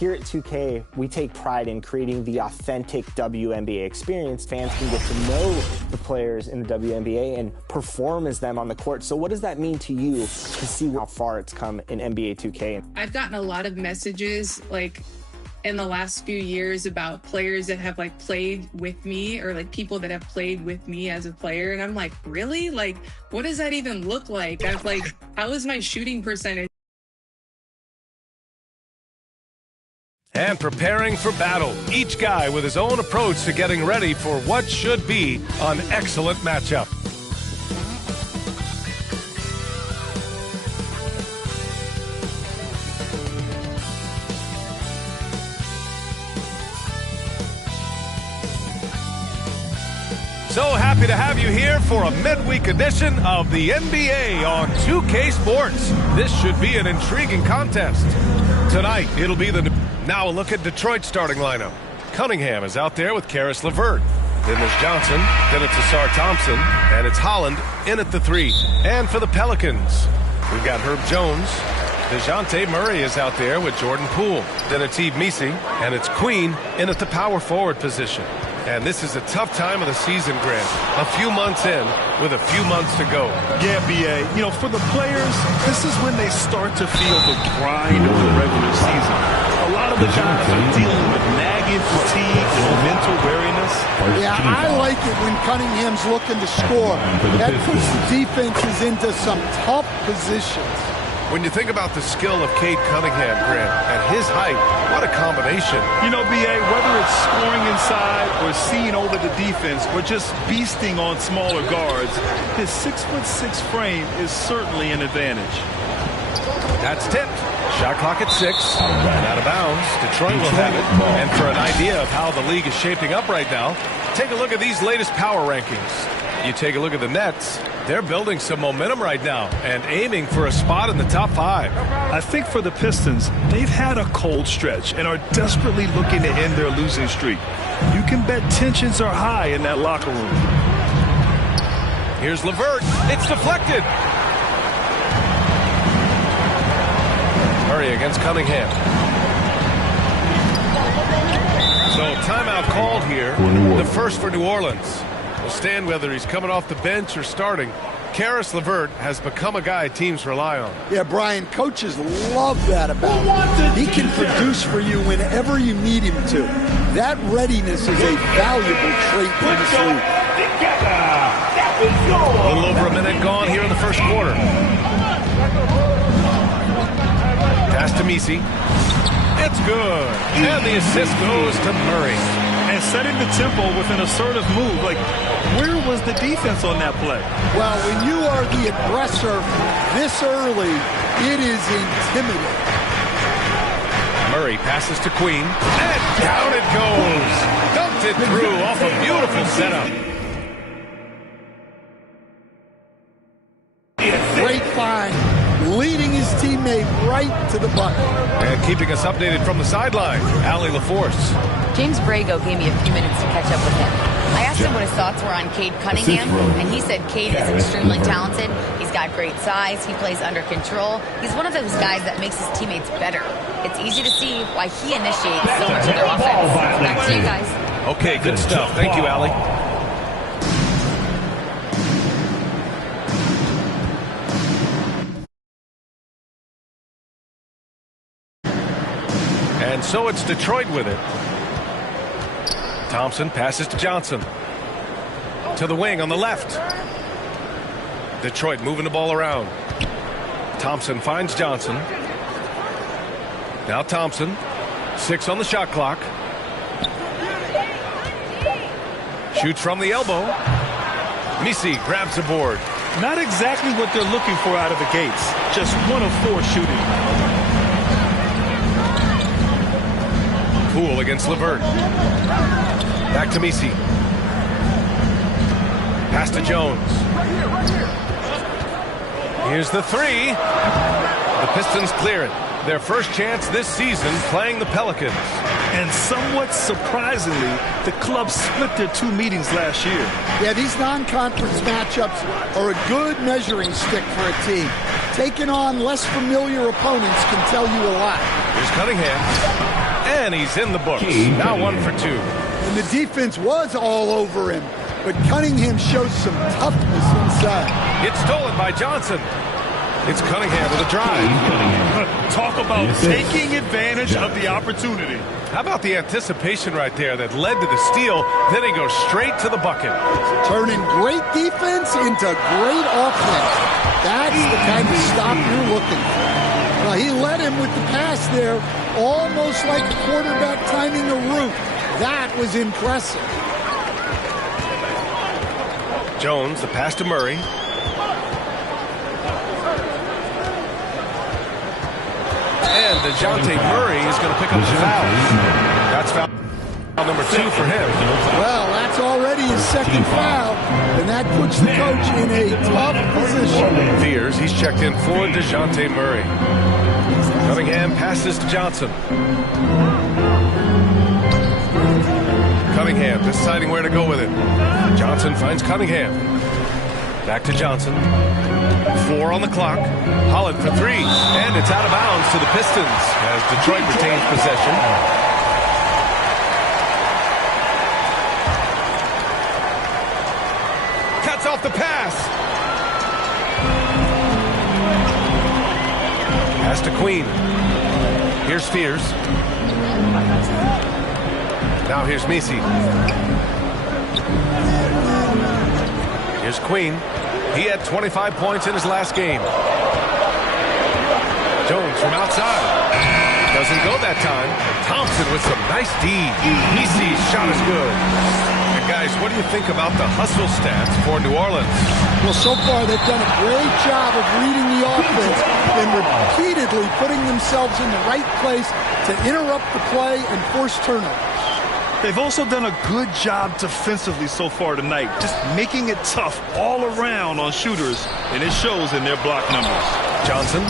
Here at 2K, we take pride in creating the authentic WNBA experience. Fans can get to know the players in the WNBA and perform as them on the court. So what does that mean to you to see how far it's come in NBA 2K? I've gotten a lot of messages like in the last few years about players that have like played with me, or like people that have played with me as a player. And I'm like, really? Like, what does that even look like? I've like, how is my shooting percentage? And preparing for battle, each guy with his own approach to getting ready for what should be an excellent matchup. So happy to have you here for a midweek edition of the NBA on 2K Sports. This should be an intriguing contest. Tonight, it'll be now a look at Detroit's starting lineup. Cunningham is out there with Caris LeVert. Then there's Johnson, then it's Ausar Thompson, and it's Holland in at the 3. And for the Pelicans, we've got Herb Jones. DeJounte Murray is out there with Jordan Poole. Then it's Yves Missi, and it's Queen in at the power forward position. And this is a tough time of the season, Grant. A few months in with a few months to go. Yeah, B.A. You know, for the players, this is when they start to feel the grind of the regular season. A lot of the guys are dealing with nagging fatigue and mental weariness. Yeah, I like it when Cunningham's looking to score. That puts the defenses into some tough positions. When you think about the skill of Cade Cunningham, Grant, at his height, what a combination. You know, B.A., whether it's scoring inside or seeing over the defense or just beasting on smaller guards, his 6'6" frame is certainly an advantage. That's tipped. Shot clock at 6. And out of bounds. Detroit will have it. And for an idea of how the league is shaping up right now, take a look at these latest power rankings. You take a look at the Nets. They're building some momentum right now and aiming for a spot in the top 5. I think for the Pistons, they've had a cold stretch and are desperately looking to end their losing streak. You can bet tensions are high in that locker room. Here's LeVert. It's deflected. Murray against Cunningham. So timeout called here. The first for New Orleans. We'll stand whether he's coming off the bench or starting. Caris LeVert has become a guy teams rely on. Yeah, Brian, coaches love that about him. He can produce for you whenever you need him to. That readiness is a valuable trait in this league. A little over a minute gone here in the first quarter. Pass to Missi. It's good. And the assist goes to Murray. And setting the tempo with an assertive move. Like, where was the defense on that play? Well, when you are the aggressor this early, it is intimidating. Murray passes to Queen. And down it goes. Dumped it through off a beautiful setup. Great find. Leading his teammate right to the bucket. And keeping us updated from the sideline, Allie LaForce. James Brago gave me a few minutes to catch up with him. I asked him what his thoughts were on Cade Cunningham, and he said Cade is extremely talented. He's got great size. He plays under control. He's one of those guys that makes his teammates better. It's easy to see why he initiates so much of their offense. Back to you guys. Okay, good stuff. Thank you, Allie. And so it's Detroit with it. Thompson passes to Johnson. To the wing on the left. Detroit moving the ball around. Thompson finds Johnson. Now Thompson. 6 on the shot clock. Shoots from the elbow. Missi grabs the board. Not exactly what they're looking for out of the gates. Just 1 of 4 shooting. Poole against LeVert. Back to Missi. Pass to Jones. Here's the 3. The Pistons clear it. Their first chance this season playing the Pelicans. And somewhat surprisingly, the club split their 2 meetings last year. Yeah, these non-conference matchups are a good measuring stick for a team. Taking on less familiar opponents can tell you a lot. Here's Cunningham. And he's in the books. Now 1 for 2. And the defense was all over him, but Cunningham shows some toughness inside. It's stolen by Johnson. It's Cunningham with a drive. Talk about taking advantage of the opportunity. How about the anticipation right there that led to the steal? Then he goes straight to the bucket. Turning great defense into great offense. That's the kind of stop you're looking for. Well, he led him with the pass there, almost like the quarterback timing a route. That was impressive. Jones, the pass to Murray. And DeJounte Murray is going to pick up the foul. That's foul number 2 for him. Well, that's already his second foul, and that puts the coach in a tough position. Fears, he's checked in for DeJounte Murray. Cunningham passes to Johnson. Cunningham deciding where to go with it. Johnson finds Cunningham. Back to Johnson. 4 on the clock. Holland for 3. And it's out of bounds to the Pistons as Detroit retains possession. Cuts off the pass. Pass to Queen. Here's Fears. Now here's Messi. Here's Queen. He had 25 points in his last game. Jones from outside. Doesn't go that time. Thompson with some nice D. Messi's shot is good. And guys, what do you think about the hustle stats for New Orleans? Well, so far they've done a great job of reading the offense and repeatedly putting themselves in the right place to interrupt the play and force turnovers. They've also done a good job defensively so far tonight, just making it tough all around on shooters, and it shows in their block numbers. Johnson.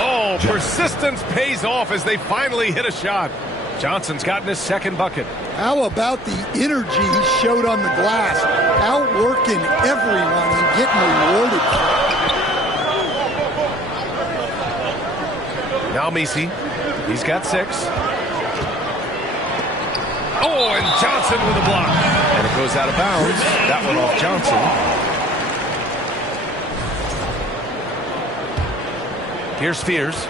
Oh, persistence pays off as they finally hit a shot. Johnson's gotten his second bucket. How about the energy he showed on the glass, outworking everyone and getting rewarded for it. Now Messi. He's got 6. Oh, and Johnson with a block. And it goes out of bounds. That one off Johnson. Here's Fears.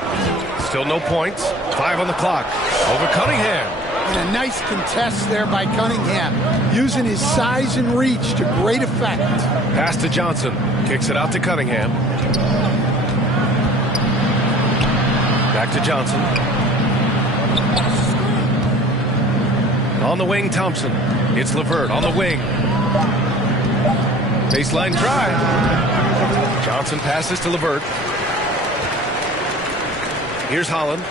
Still no points. 5 on the clock. Over Cunningham. And a nice contest there by Cunningham, using his size and reach to great effect. Pass to Johnson. Kicks it out to Cunningham. Back to Johnson. On the wing, Thompson. It's LeVert on the wing. Baseline drive. Johnson passes to LeVert. Here's Holland.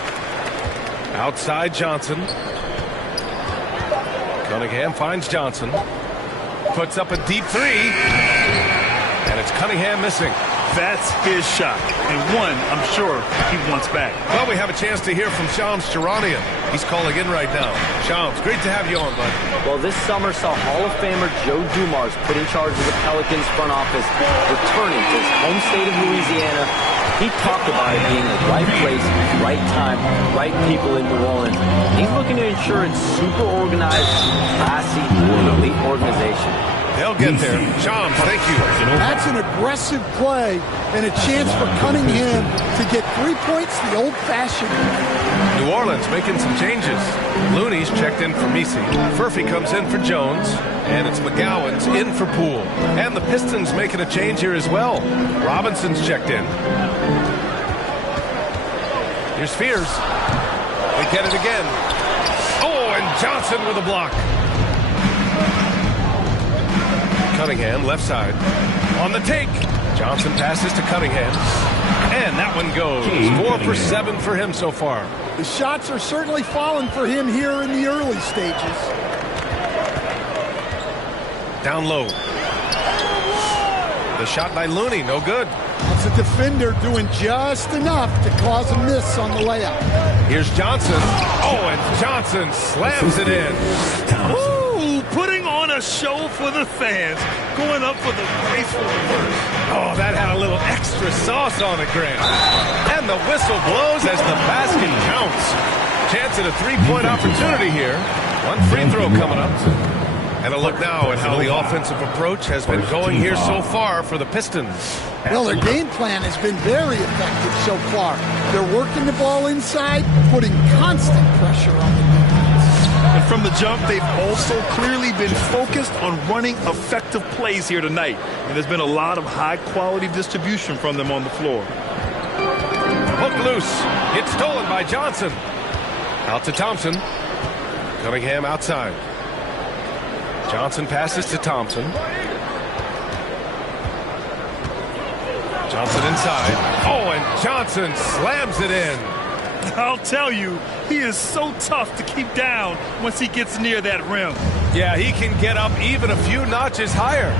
Outside Johnson. Cunningham finds Johnson. Puts up a deep 3. And it's Cunningham missing. That's his shot, and one I'm sure he wants back. Well, we have a chance to hear from Shams Charania. He's calling in right now. Shams, great to have you on, bud. Well, this summer saw Hall of Famer Joe Dumars put in charge of the Pelicans front office, returning to his home state of Louisiana. He talked about it being the right place, right time, right people in New Orleans. He's looking to ensure it's super organized, classy, and elite organization. They'll get there. Shams, thank you. That's an aggressive play and a chance for Cunningham to get 3 points the old-fashioned way. New Orleans making some changes. Looney's checked in for Messi. Furphy comes in for Jones. And it's McGowan's in for Poole. And the Pistons making a change here as well. Robinson's checked in. Here's Fears. They get it again. Oh, and Johnson with a block. Cunningham, left side. On the take. Johnson passes to Cunningham. And that one goes. 4 for 7 for him so far. The shots are certainly falling for him here in the early stages. Down low. The shot by Looney, no good. That's a defender doing just enough to cause a miss on the layup. Here's Johnson. Oh, and Johnson slams it in. Ooh, putting on a show for the fans, going up for the graceful reverse. Oh, that had a little extra sauce on it, Grant. And the whistle blows as the basket counts. Chance at a three-point opportunity here. One free throw coming up. And a look now at how the offensive approach has been going here so far for the Pistons. Well, their game plan has been very effective so far. They're working the ball inside, putting constant pressure on the defense. And from the jump, they've also clearly been focused on running effective plays here tonight. And there's been a lot of high-quality distribution from them on the floor. Hook loose. It's stolen by Johnson. Out to Thompson. Cunningham outside. Johnson passes to Thompson. Johnson inside. Oh, and Johnson slams it in. I'll tell you, he is so tough to keep down once he gets near that rim. Yeah, he can get up even a few notches higher.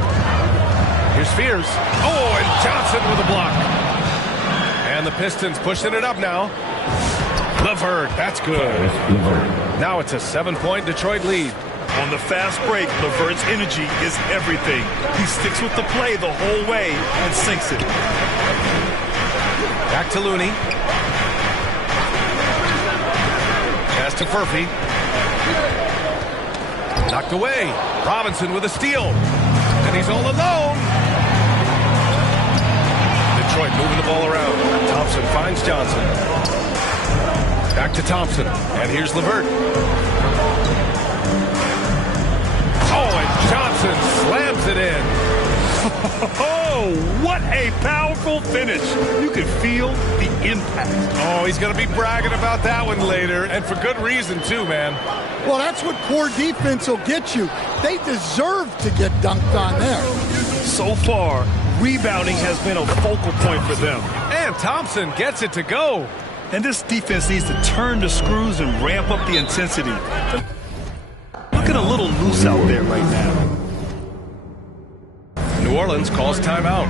Here's Fears. Oh, and Johnson with a block. And the Pistons pushing it up now. LeVert, that's good. Now it's a 7-point Detroit lead. On the fast break, LeVert's energy is everything. He sticks with the play the whole way and sinks it. Back to Looney. Pass to Furphy. Knocked away. Robinson with a steal. And he's all alone. Detroit moving the ball around. Thompson finds Johnson. Back to Thompson. And here's LeVert. Oh, and Johnson slams it in. Oh, what a powerful finish. You can feel the impact. Oh, he's going to be bragging about that one later. And for good reason, too, man. Well, that's what poor defense will get you. They deserve to get dunked on there. So far, rebounding has been a focal point for them. And Thompson gets it to go. And this defense needs to turn the screws and ramp up the intensity. Looking a little loose out there right now. New Orleans calls timeout.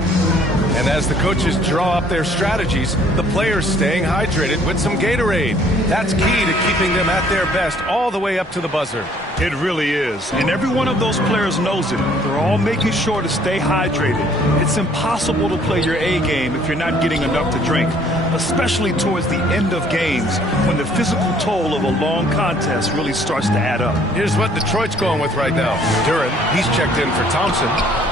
And as the coaches draw up their strategies, the players staying hydrated with some Gatorade. That's key to keeping them at their best all the way up to the buzzer. It really is. And every one of those players knows it. They're all making sure to stay hydrated. It's impossible to play your A game if you're not getting enough to drink, especially towards the end of games when the physical toll of a long contest really starts to add up. Here's what Detroit's going with right now. Duren, he's checked in for Thompson.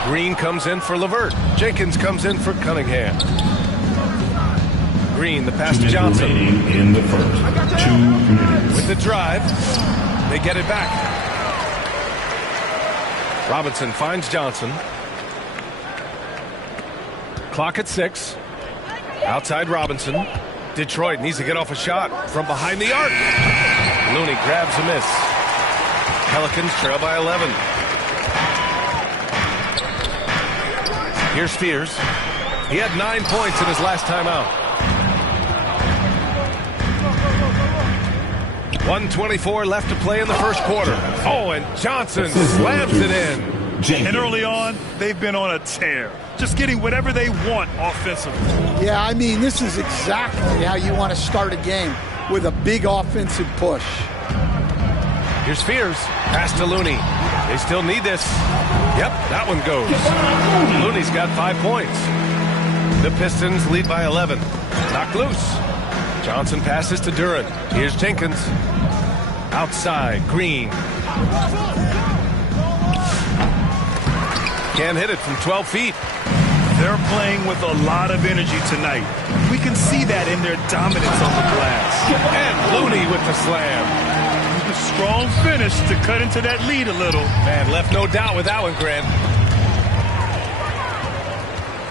Green comes in for LeVert. Jenkins comes in for Cunningham. Green, the pass to Johnson. In the first 2 minutes. With the drive, they get it back. Robinson finds Johnson. Clock at 6. Outside Robinson. Detroit needs to get off a shot from behind the arc. Looney grabs a miss. Pelicans trail by 11. Here's Fears. He had 9 points in his last time out. 1:24 left to play in the first quarter. Oh, and Johnson slams it in. And early on, they've been on a tear. Just getting whatever they want offensively. Yeah, I mean, this is exactly how you want to start a game, with a big offensive push. Here's Fears. Pass to Looney. They still need this. Yep, that one goes. Looney's got 5 points. The Pistons lead by 11. Knocked loose. Johnson passes to Duren. Here's Jenkins. Outside, Green. Can't hit it from 12 feet. They're playing with a lot of energy tonight. We can see that in their dominance on the glass. And Looney with the slam. A strong finish to cut into that lead a little. Man, left no doubt with that one, Grant.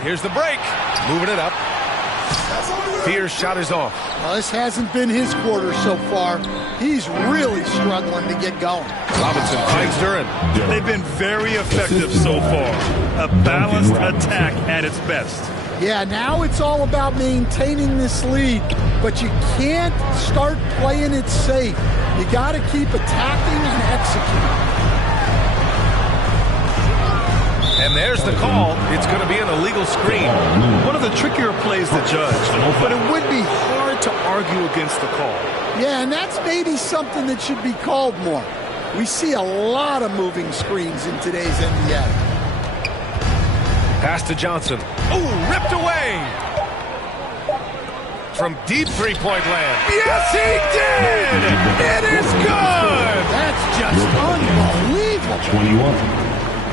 Here's the break. Moving it up. Fears shot is off. Well, this hasn't been his quarter so far. He's really struggling to get going. Robinson finds Duren. They've been very effective so far. A balanced attack at its best. Yeah, now it's all about maintaining this lead, but you can't start playing it safe. You got to keep attacking and executing. And there's the call. It's going to be an illegal screen. One of the trickier plays to judge, but it would be hard to argue against the call. Yeah, and that's maybe something that should be called more. We see a lot of moving screens in today's NBA. Pass to Johnson. Oh, ripped away. from deep three-point land. Yes, he did! It is good! That's just unbelievable. 21.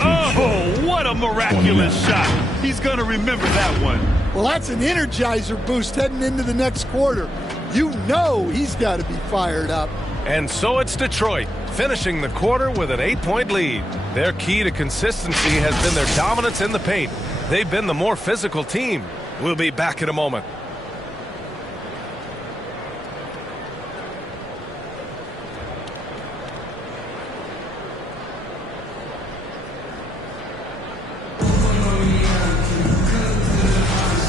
Oh, what a miraculous shot. He's going to remember that one. Well, that's an energizer boost heading into the next quarter. You know he's got to be fired up. And so it's Detroit, finishing the quarter with an 8-point lead. Their key to consistency has been their dominance in the paint. They've been the more physical team. We'll be back in a moment.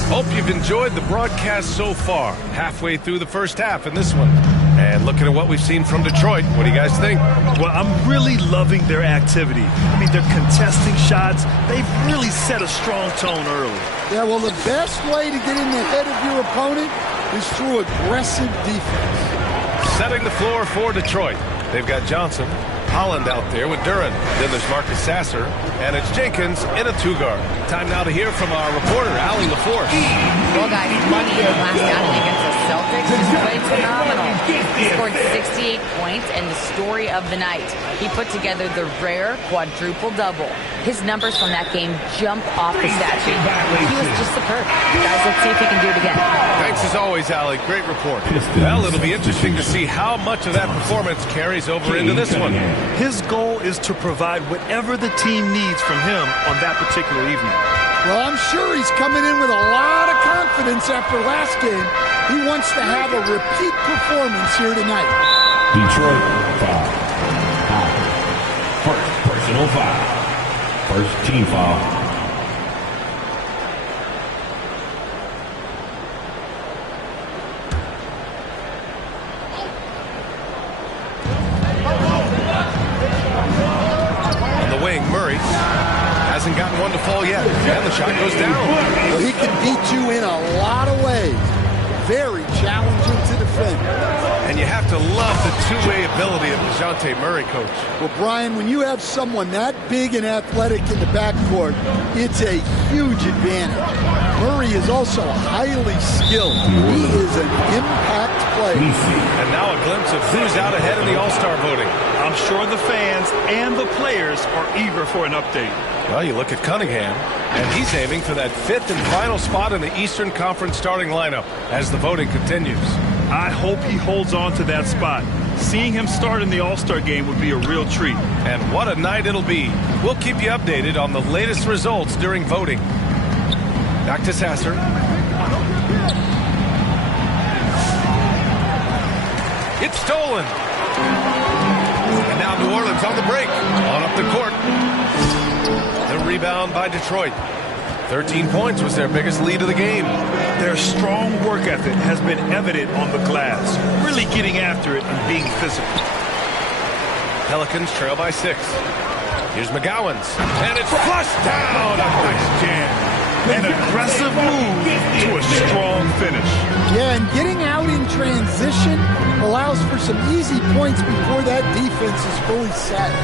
Hope you've enjoyed the broadcast so far. Halfway through the first half in this one. And looking at what we've seen from Detroit, what do you guys think? Well, I'm really loving their activity. I mean, they're contesting shots. They've really set a strong tone early. Yeah, well, the best way to get in the head of your opponent is through aggressive defense. Setting the floor for Detroit. They've got Johnson, Holland out there with Duren. Then there's Marcus Sasser, and it's Jenkins in a two-guard. Time now to hear from our reporter, Allie LaForce. Well, guys, Money in the last outing against the Celtics just played phenomenal. He scored 68 points, and the story of the night, he put together the rare quadruple-double. His numbers from that game jump off the stat sheet. He was just superb. Guys, let's see if he can do it again. Thanks as always, Allie. Great report. Well, it'll be interesting to see how much of that performance carries over into this one. His goal is to provide whatever the team needs from him on that particular evening. Well, I'm sure he's coming in with a lot of confidence after last game. He wants to have a repeat performance here tonight. Detroit foul. First personal foul. First team foul. On the wing, Murray hasn't gotten one to fall yet, and the shot goes down. Well, he can beat you in a lot of ways. Very challenging to defend. And you have to love the two-way ability of DeJounte Murray, Coach. Well, Brian, when you have someone that big and athletic in the backcourt, it's a huge advantage. Murray is also highly skilled. He is an impact player. And now a glimpse of who's out ahead in the All-Star voting. I'm sure the fans and the players are eager for an update. Well, you look at Cunningham, and he's aiming for that fifth and final spot in the Eastern Conference starting lineup as the voting continues. I hope he holds on to that spot. Seeing him start in the All-Star game would be a real treat. And what a night it'll be. We'll keep you updated on the latest results during voting. Back to Sasser. It's stolen. And now New Orleans on the break. On up the court. The rebound by Detroit. 13 points was their biggest lead of the game. Their strong work ethic has been evident on the glass, really getting after it and being physical. Pelicans trail by 6. Here's McGowan's, and it's flushed down. A nice jam. An aggressive move to a strong finish. Yeah, and getting out in transition allows for some easy points before that defense is fully set.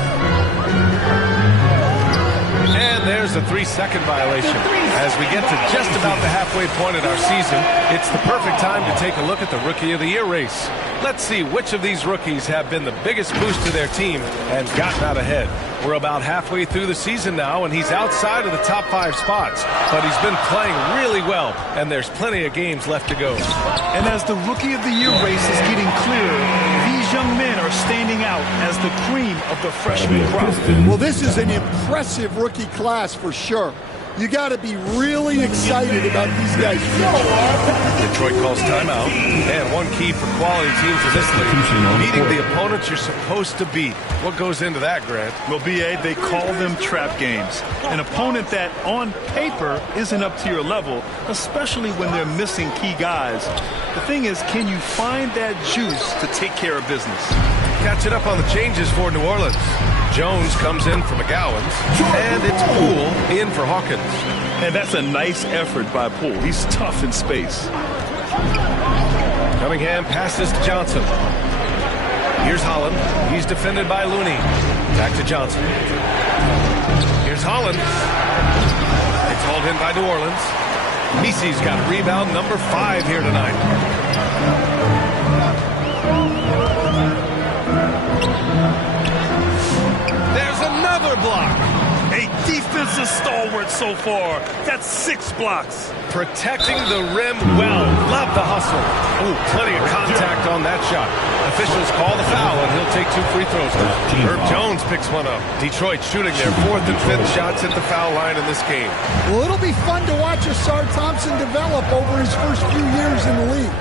And there's a 3-second violation. As we get to just about the halfway point in our season, it's the perfect time to take a look at the Rookie of the Year race. Let's see which of these rookies have been the biggest boost to their team and gotten out ahead. We're about halfway through the season now, and he's outside of the top 5 spots. But he's been playing really well, and there's plenty of games left to go. And as the Rookie of the Year race is getting clearer, these young men are standing out as the cream of the freshman crop. Well, this is an impressive rookie class for sure. You got to be really excited about these guys. Detroit calls timeout. And one key for quality teams in this league, beating the opponents you're supposed to beat. What goes into that, Grant? Well, B.A., they call them trap games. An opponent that, on paper, isn't up to your level, especially when they're missing key guys. The thing is, can you find that juice to take care of business? Catching up on the changes for New Orleans. Jones comes in for McGowan's, and it's Poole in for Hawkins. And that's a nice effort by Poole. He's tough in space. Cunningham passes to Johnson. Here's Holland. He's defended by Looney. Back to Johnson. Here's Holland. It's hauled in by New Orleans. Misi's got rebound number 5 here tonight. There's another block. A defensive stalwart so far. That's 6 blocks. Protecting the rim well. Love the hustle. Ooh, plenty of contact on that shot. Officials call the foul, and he'll take 2 free throws now. Herb Jones picks one up. Detroit shooting their 4th and 5th shots at the foul line in this game. Well, it'll be fun to watch Asar Thompson develop over his first few years in the league.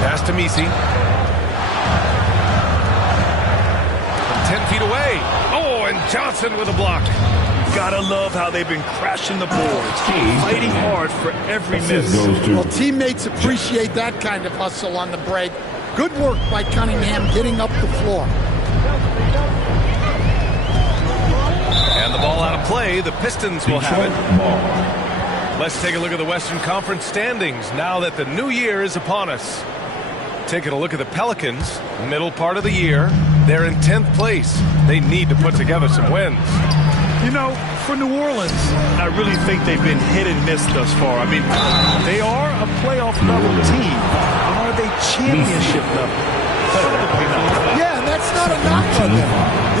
Pass to Misi. From 10 feet away. Oh, and Johnson with a block. Gotta love how they've been crashing the boards, fighting hard for every miss. Well, teammates appreciate that kind of hustle on the break. Good work by Cunningham getting up the floor. And the ball out of play. The Pistons will have it. Let's take a look at the Western Conference standings now that the new year is upon us. Taking a look at the Pelicans, middle part of the year. They're in 10th place. They need to put together some wins. You know, for New Orleans, I really think they've been hit and miss thus far. I mean, they are a playoff level team, but are they championship level? Probably not. Yeah, and that's not a knock on them.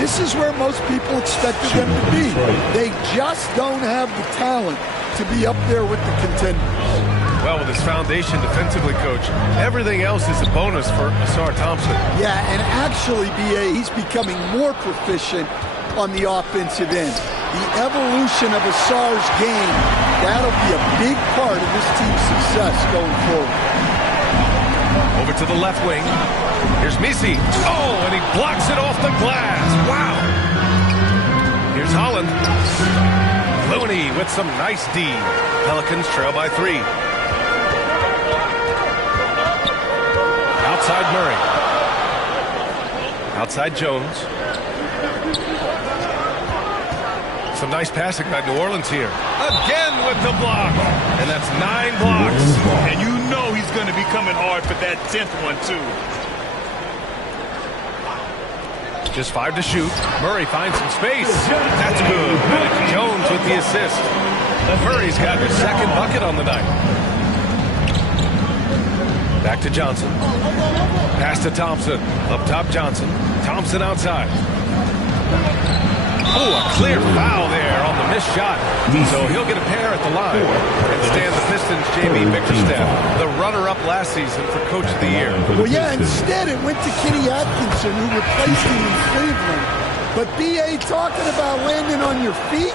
This is where most people expected them to be. They just don't have the talent to be up there with the contenders. Well, with his foundation defensively, Coach, everything else is a bonus for Asar Thompson. Yeah, and actually, B.A., he's becoming more proficient on the offensive end. The evolution of Asar's game, that'll be a big part of this team's success going forward. Over to the left wing. Here's Misi. Oh, and he blocks it off the glass. Wow. Here's Holland. Looney with some nice D. Pelicans trail by 3. Outside Murray. Outside Jones. Some nice passing by New Orleans here. Again with the block. And that's 9 blocks. And you know he's going to be coming hard for that 10th one, too. Just 5 to shoot. Murray finds some space. That's good. Jones with the assist. Murray's got his 2nd bucket on the night. Back to Johnson. Pass to Thompson. Up top, Johnson. Thompson outside. Oh, a clear foul there on the missed shot. So he'll get a pair at the line. And stand the Pistons, J.B. Bickerstaff, the runner-up last season for Coach of the Year. Well, yeah, instead it went to Kenny Atkinson, who replaced him in Cleveland. But B.A. talking about landing on your feet,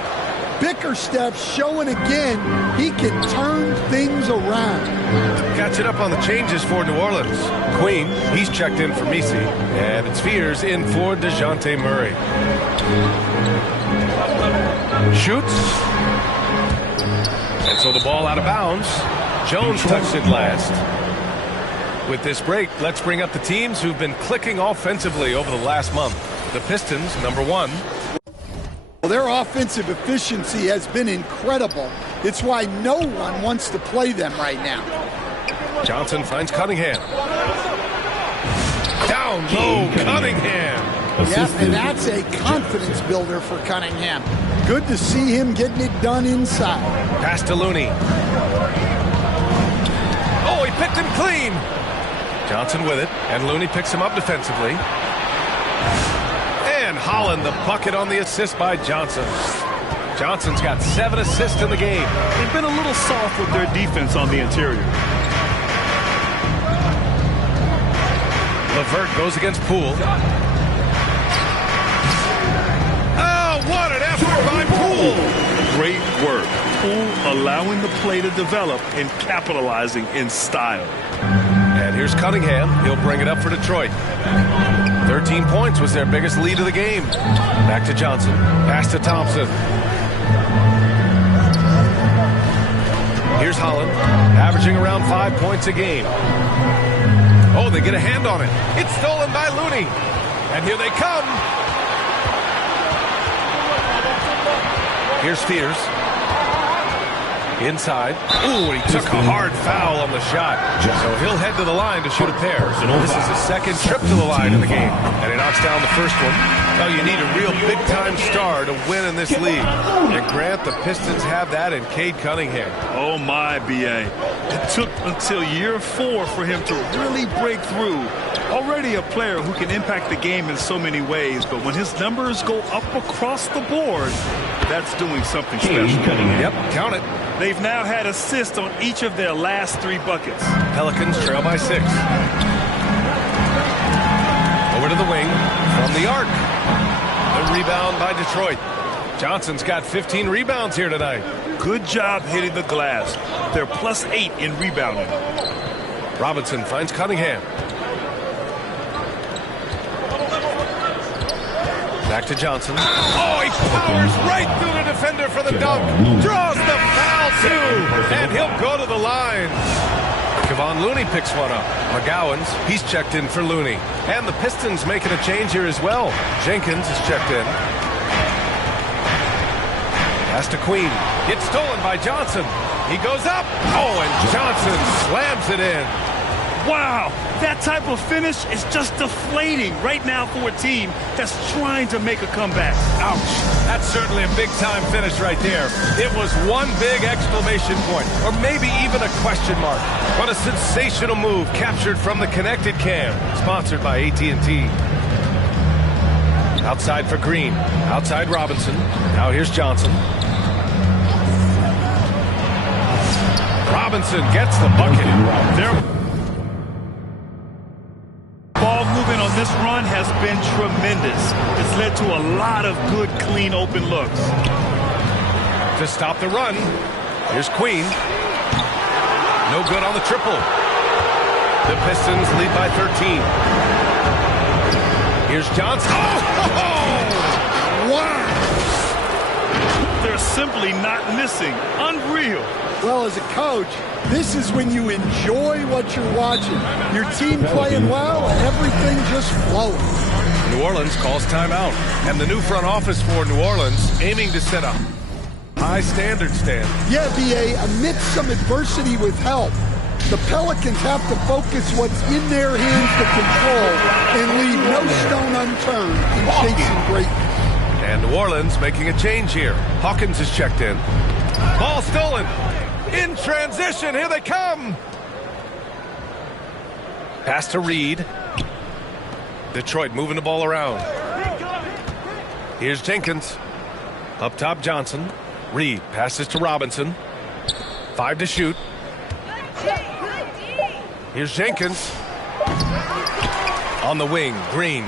Bickerstaff showing again he can turn things around. Catching up on the changes for New Orleans. Queen, he's checked in for Misi. And it's Fears in for DeJounte Murray. Shoots. And so the ball out of bounds. Jones touched it last. With this break, let's bring up the teams who've been clicking offensively over the last month. The Pistons, number 1. Well, their offensive efficiency has been incredible. It's why no one wants to play them right now. Johnson finds Cunningham. Down low, Cunningham. Yes, and that's a confidence builder for Cunningham. Good to see him getting it done inside. Pass to Looney. Oh, he picked him clean. Johnson with it, and Looney picks him up defensively. And Holland, the bucket on the assist by Johnson. Johnson's got 7 assists in the game. They've been a little soft with their defense on the interior. LeVert goes against Poole. Oh, what an effort by Poole. Great work. Poole allowing the play to develop and capitalizing in style. And here's Cunningham. He'll bring it up for Detroit. 13 points was their biggest lead of the game. Back to Johnson. Pass to Thompson. Here's Holland, averaging around 5 points a game. Oh, they get a hand on it. It's stolen by Looney. And here they come. Here's Fears. Inside. Ooh, he took a hard foul on the shot. So he'll head to the line to shoot a pair. This is his 2nd trip to the line in the game. And he knocks down the first one. Oh, you need a real big-time star to win in this league. And Grant, the Pistons have that in Cade Cunningham. Oh, my, B.A. It took until year 4 for him to really break through. Already a player who can impact the game in so many ways, but when his numbers go up across the board, that's doing something special. Yep, count it. They've now had assists on each of their last 3 buckets. Pelicans trail by 6. Over to the wing from the arc. A rebound by Detroit. Johnson's got 15 rebounds here tonight. Good job hitting the glass. They're +8 in rebounding. Robinson finds Cunningham. Back to Johnson. Oh, he powers right through the defender for the dunk. Draws the foul, too. And he'll go to the line. Kevon Looney picks one up. McGowan's, he's checked in for Looney. And the Pistons making a change here as well. Jenkins is checked in. Pass to Queen. It's stolen by Johnson. He goes up. Oh, and Johnson slams it in. Wow, that type of finish is just deflating right now for a team that's trying to make a comeback. Ouch. That's certainly a big-time finish right there. It was one big exclamation point, or maybe even a question mark. What a sensational move captured from the Connected Cam, sponsored by AT&T. Outside for Green. Outside Robinson. Now here's Johnson. Robinson gets the bucket. Ball movement on this run has been tremendous. It's led to a lot of good, clean, open looks. To stop the run, here's Queen. No good on the triple. The Pistons lead by 13. Here's Johnson. Oh! Wow! They're simply not missing. Unreal. Well, as a coach, this is when you enjoy what you're watching. Your team playing well and everything just flowing. New Orleans calls timeout. And the new front office for New Orleans aiming to set a high standard, Stan. Yeah, B.A., amidst some adversity with help, the Pelicans have to focus what's in their hands to control and leave no stone unturned in chasing greatness. And New Orleans making a change here. Hawkins is checked in. Ball stolen. In transition, here they come. Pass to Reed. Detroit moving the ball around. Here's Jenkins. Up top, Johnson. Reed passes to Robinson. 5 to shoot. Here's Jenkins. On the wing, Green.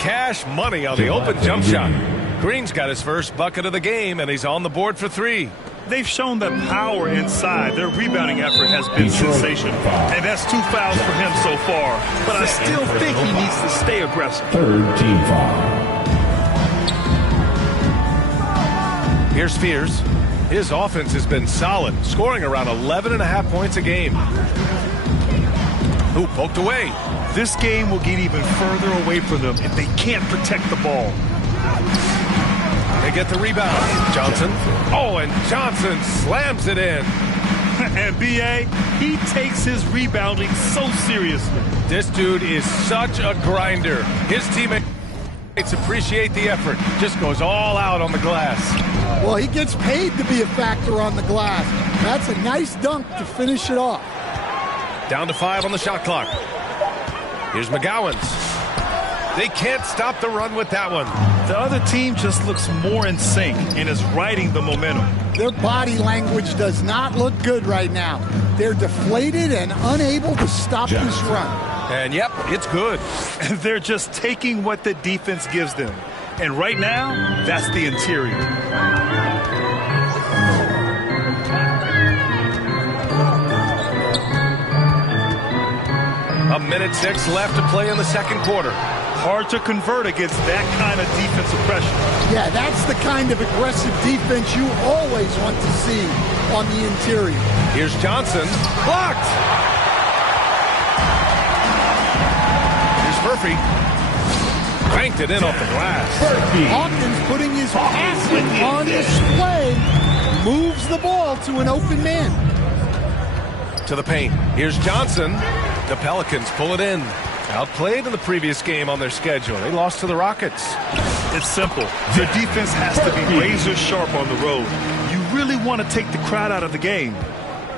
Cash money on the open jump shot. Green's got his first bucket of the game, and he's on the board for 3. They've shown the power inside. Their rebounding effort has been sensational. And that's 2 fouls for him so far. But I still think he needs to stay aggressive. Third team foul. Here's Spears. His offense has been solid, scoring around 11.5 points a game. Who poked away? This game will get even further away from them if they can't protect the ball. They get the rebound. Johnson. Oh, and Johnson slams it in. And B.A., he takes his rebounding so seriously. This dude is such a grinder. His teammates appreciate the effort. Just goes all out on the glass. Well, he gets paid to be a factor on the glass. That's a nice dunk to finish it off. Down to 5 on the shot clock. Here's McGowan's. They can't stop the run with that one. The other team just looks more in sync and is riding the momentum. Their body language does not look good right now. They're deflated and unable to stop this run. And yep, it's good. They're just taking what the defense gives them. And right now, that's the interior. A minute 6 left to play in the second quarter. Hard to convert against that kind of defensive pressure. Yeah, that's the kind of aggressive defense you always want to see on the interior. Here's Johnson. Blocked! Here's Murphy. Banked it in off the glass. Hawkins putting his passing on display. Moves the ball to an open man. To the paint. Here's Johnson. The Pelicans pull it in. Outplayed in the previous game on their schedule. They lost to the Rockets. It's simple. Your defense has to be razor sharp on the road. You really want to take the crowd out of the game.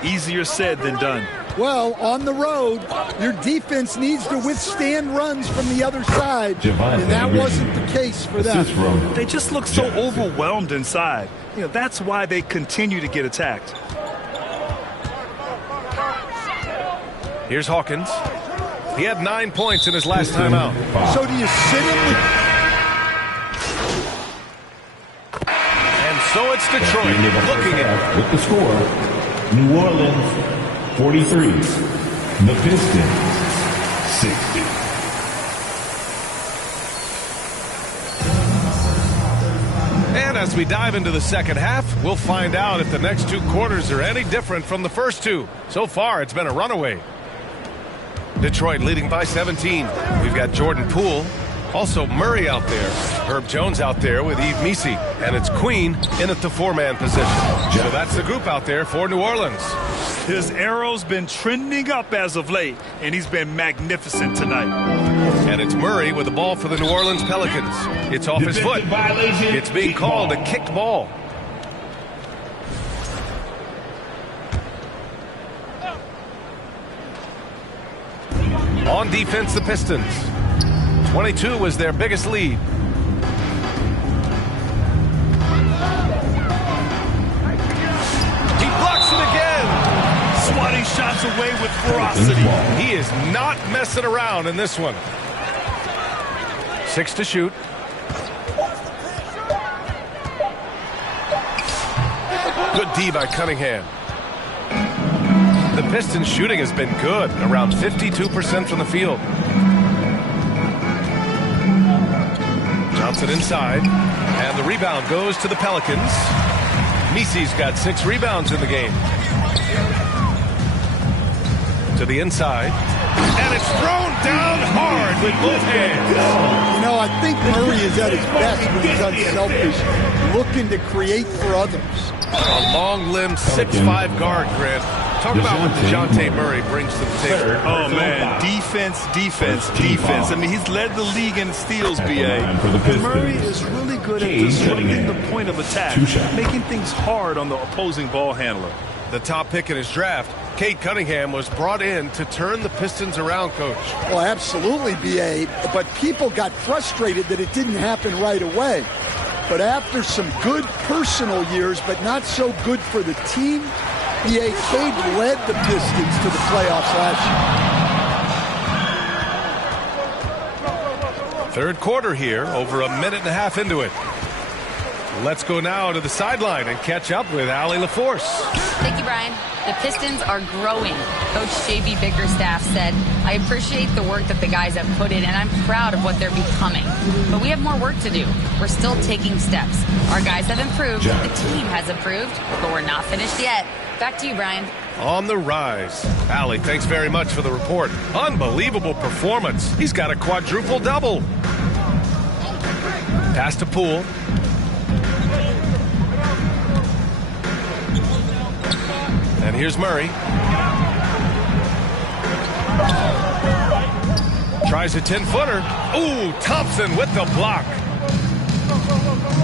Easier said than done. Well, on the road, your defense needs to withstand runs from the other side, and that wasn't the case for them. They just look so overwhelmed inside. That's why they continue to get attacked. Here's Hawkins. He had 9 points in his last time out. So do you sit him? And so it's Detroit looking at with the score. New Orleans 43. The Pistons 60. And as we dive into the second half, we'll find out if the next 2 quarters are any different from the first 2. So far, it's been a runaway. Detroit leading by 17. We've got Jordan Poole, also Murray out there, Herb Jones out there with Yves Missi, and it's Queen in at the 4-man position. So that's the group out there for New Orleans. His arrow's been trending up as of late, and he's been magnificent tonight. And it's Murray with the ball for the New Orleans Pelicans. It's off his foot. It's being called a kicked ball. On defense, the Pistons. 22 was their biggest lead. He blocks it again. Swatting shots away with ferocity. He is not messing around in this one. 6 to shoot. Good D by Cunningham. The Pistons shooting has been good, around 52% from the field. Johnson inside, and the rebound goes to the Pelicans. Missi's got 6 rebounds in the game. To the inside, and it's thrown down hard with both hands. I think Murray is at his best when he's unselfish, looking to create for others. A long-limbed 6'5" guard, Grant. Talk about what DeJounte Murray brings to the table. Oh, man. Defense. I mean, he's led the league in steals, B.A. And Murray is really good at disrupting the point of attack, making things hard on the opposing ball handler. The top pick in his draft, Cade Cunningham, was brought in to turn the Pistons around, Coach. Well, absolutely, B.A., but people got frustrated that it didn't happen right away. But after some good personal years, but not so good for the team, B.A. Cade led the Pistons to the playoffs last year. Third quarter here, over a minute and a half into it. Let's go now to the sideline and catch up with Allie LaForce. Thank you, Brian. The Pistons are growing. Coach J.B. Bickerstaff said, I appreciate the work that the guys have put in, and I'm proud of what they're becoming. But we have more work to do. We're still taking steps. Our guys have improved. The team has improved, but we're not finished yet. Back to you, Brian. On the rise. Allie, thanks very much for the report. Unbelievable performance. He's got a quadruple double. Pass to Poole. And here's Murray. Tries a 10-footer. Ooh, Thompson with the block.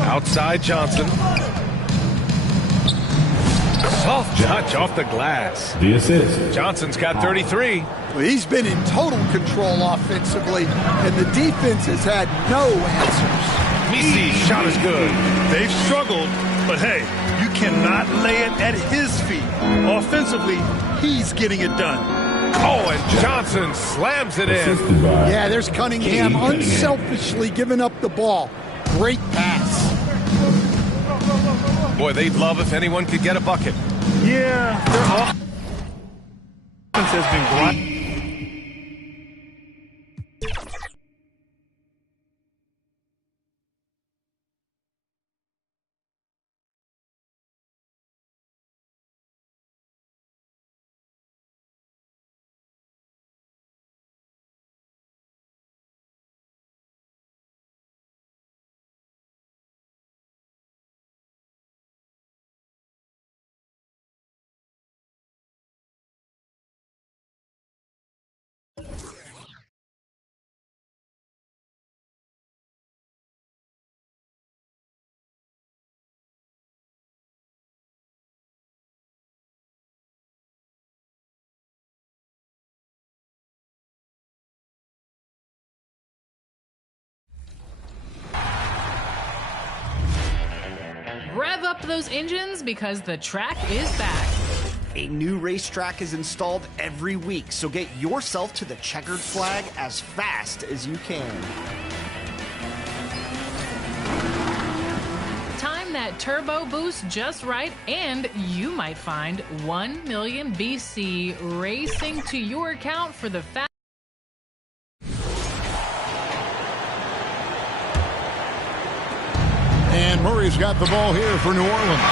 Outside Johnson. Soft touch off the glass. The assist. Johnson's got 33. Well, he's been in total control offensively, and the defense has had no answers. Missi, shot is good. They've struggled, but hey, you cannot lay it at his feet. Offensively, he's getting it done. Oh, and Johnson slams it in. Yeah, there's Cunningham unselfishly giving up the ball. Great pass. Boy, they'd love if anyone could get a bucket. Yeah, their offense has been grinding. Rev up those engines because the track is back. A new racetrack is installed every week, so get yourself to the checkered flag as fast as you can. Time that turbo boost just right, and you might find 1 million BC racing to your account for the fast. And Murray's got the ball here for New Orleans.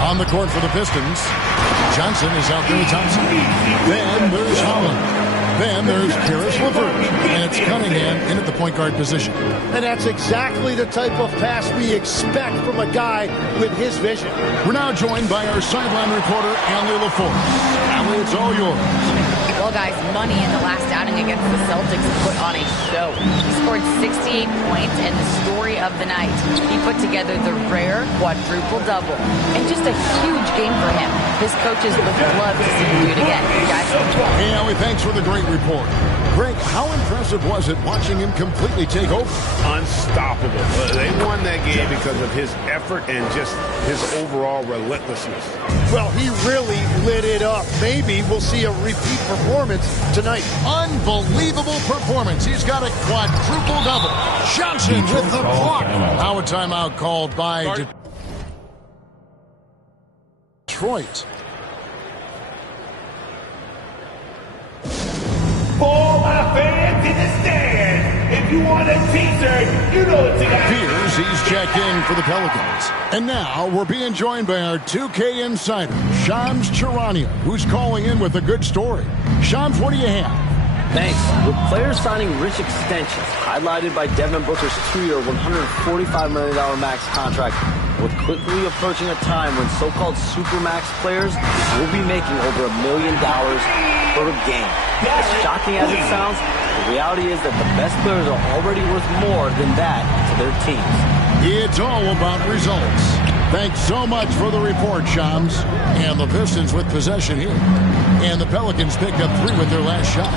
On the court for the Pistons. Johnson is out there with Thompson. Then there's Holland. Then there's Karis LeVert. And it's Cunningham in at the point guard position. And that's exactly the type of pass we expect from a guy with his vision. We're now joined by our sideline reporter, Allie LaForce. Allie, it's all yours. Well, guys, Money in the last outing against the Celtics put on a show. He scored 68 points, and the story of the night, he put together the rare quadruple-double. And just a huge game for him. His coaches would love to see him do it again. Guys, hey, Allie, thanks for the great report. Greg, how impressive was it watching him completely take over? Unstoppable. They won that game because of his effort and just his overall relentlessness. Well, he really lit it up. Maybe we'll see a repeat performance tonight. Unbelievable performance. He's got a quadruple-double. Johnson with the block. Now a timeout called by Detroit. For my fans in the stands, if you want a t-shirt, you know what you got. Fears he's checked in for the Pelicans. And now we're being joined by our 2K insider, Shams Charania, who's calling in with a good story. Shams, what do you have? Thanks. With players signing rich extensions, highlighted by Devin Booker's 2-year, $145 million max contract, we're quickly approaching a time when so-called supermax players will be making over $1 million per game. As shocking as it sounds, the reality is that the best players are already worth more than that to their teams. It's all about results. Thanks so much for the report, Shams. And the Pistons with possession here. And the Pelicans pick up 3 with their last shot.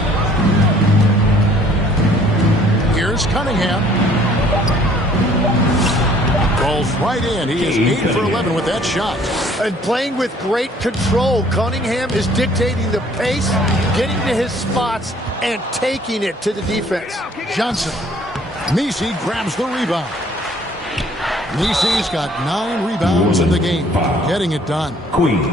Here's Cunningham. Rolls right in. He is 8 for 11 with that shot. And playing with great control, Cunningham is dictating the pace, getting to his spots, and taking it to the defense. Johnson. Messi grabs the rebound. Messi's got 9 rebounds in the game. Getting it done. Queen.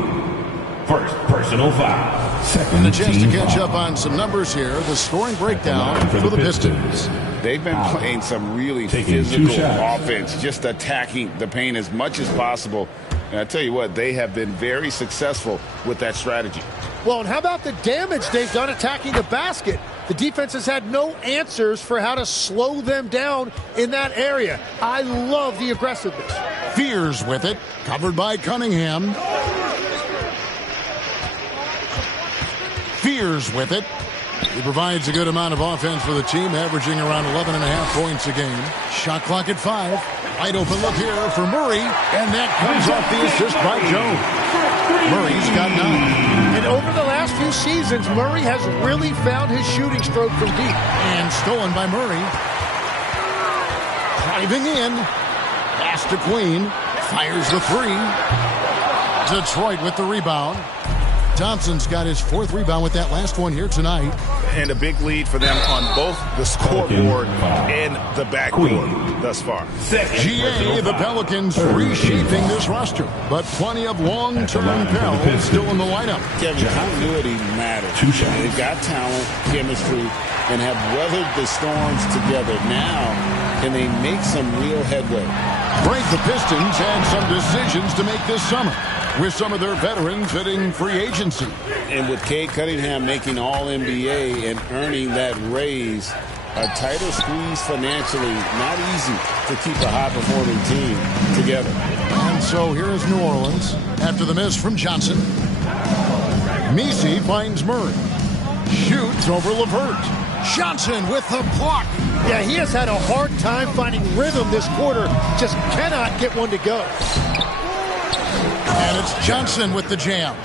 First personal foul. Second and a chance to catch foul. up on some numbers here. The scoring breakdown for the Pistons. They've been playing some really physical offense, just attacking the paint as much as possible. And I tell you what, they have been very successful with that strategy. Well, and how about the damage they've done attacking the basket? The defense has had no answers for how to slow them down in that area. I love the aggressiveness. Fears with it, covered by Cunningham. Fears with it. He provides a good amount of offense for the team, averaging around 11.5 points a game. Shot clock at 5. Wide open look here for Murray, and that comes off the assist by Jones. Murray's got 9. And over the last few seasons, Murray has really found his shooting stroke from deep. And stolen by Murray. Driving in. Pass to Queen. Fires the 3. Detroit with the rebound. Thompson's got his 4th rebound with that last one here tonight. And a big lead for them on both the scoreboard and the backboard thus far. GA, the Pelicans reshaping this roster, but plenty of long-term talent still in the lineup. Kevin, continuity matters. They've got talent, chemistry, and have weathered the storms together. Now, can they make some real headway? Frank, the Pistons had some decisions to make this summer, with some of their veterans hitting free agency. And with Cade Cunningham making All-NBA and earning that raise, a tighter squeeze financially, not easy to keep a high-performing team together. And so here is New Orleans after the miss from Johnson. Messi finds Murray. Shoots over LeVert. Johnson with the block. Yeah, he has had a hard time finding rhythm this quarter. Just cannot get one to go. And it's Johnson with the jam.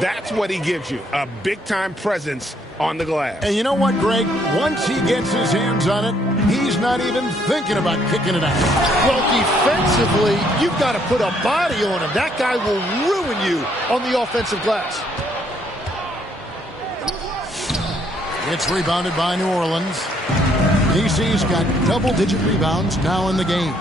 That's what he gives you, a big-time presence on the glass. And you know what, Greg? Once he gets his hands on it, he's not even thinking about kicking it out. Well, defensively, you've got to put a body on him. That guy will ruin you on the offensive glass. It's rebounded by New Orleans. DC's got double-digit rebounds now in the game.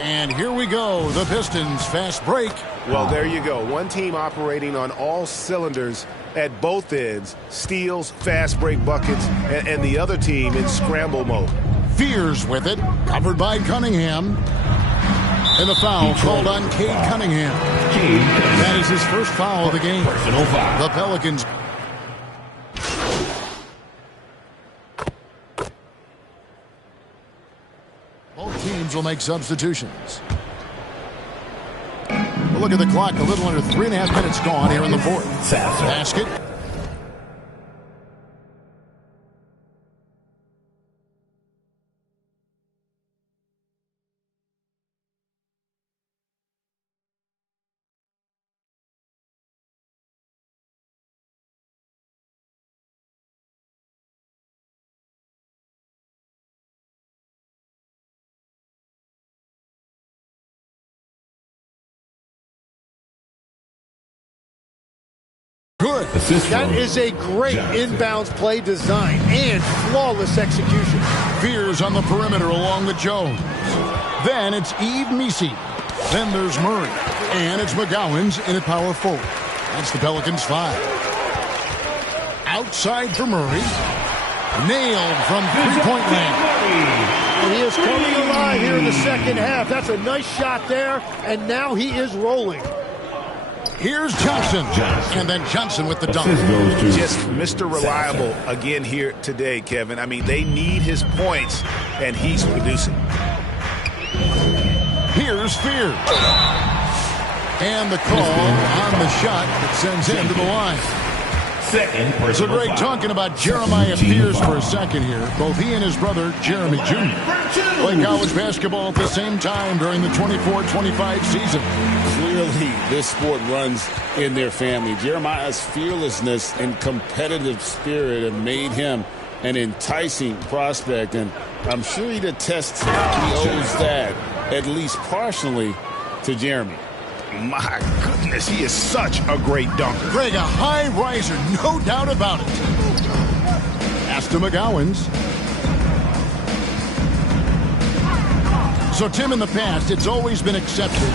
And here we go, the Pistons fast break. Well, there you go. One team operating on all cylinders at both ends. Steals, fast break buckets, and the other team in scramble mode. Fears with it, covered by Cunningham. And the foul called on Cade Cunningham. That is his first foul of the game. The Pelicans. Both teams will make substitutions. Look at the clock, a little under 3.5 minutes gone here in the fourth. Basket. Good. That is a great inbounds play design and flawless execution. Fears on the perimeter along with Jones. Then it's Yves Missi. Then there's Murray. And it's McGowan's in at power forward. That's the Pelicans 5. Outside for Murray. Nailed from three-point land. He is coming alive here in the second half. That's a nice shot there, and now he is rolling. Here's Johnson. And then Johnson with the dunk. Just Mr. Reliable again here today, Kevin. I mean, they need his points, and he's producing. Here's Fears. And the call on the shot that sends him to the line. So Greg, talking about Jeremiah Fears for a second here. Both he and his brother, Jeremy Jr., played college basketball at the same time during the 24-25 season. Clearly, this sport runs in their family. Jeremiah's fearlessness and competitive spirit have made him an enticing prospect, and I'm sure he'd attest he owes that, at least partially, to Jeremy. My goodness, he is such a great dunker. Greg, a high riser, no doubt about it. Pass to McGowan's. So, Tim, in the past, it's always been accepted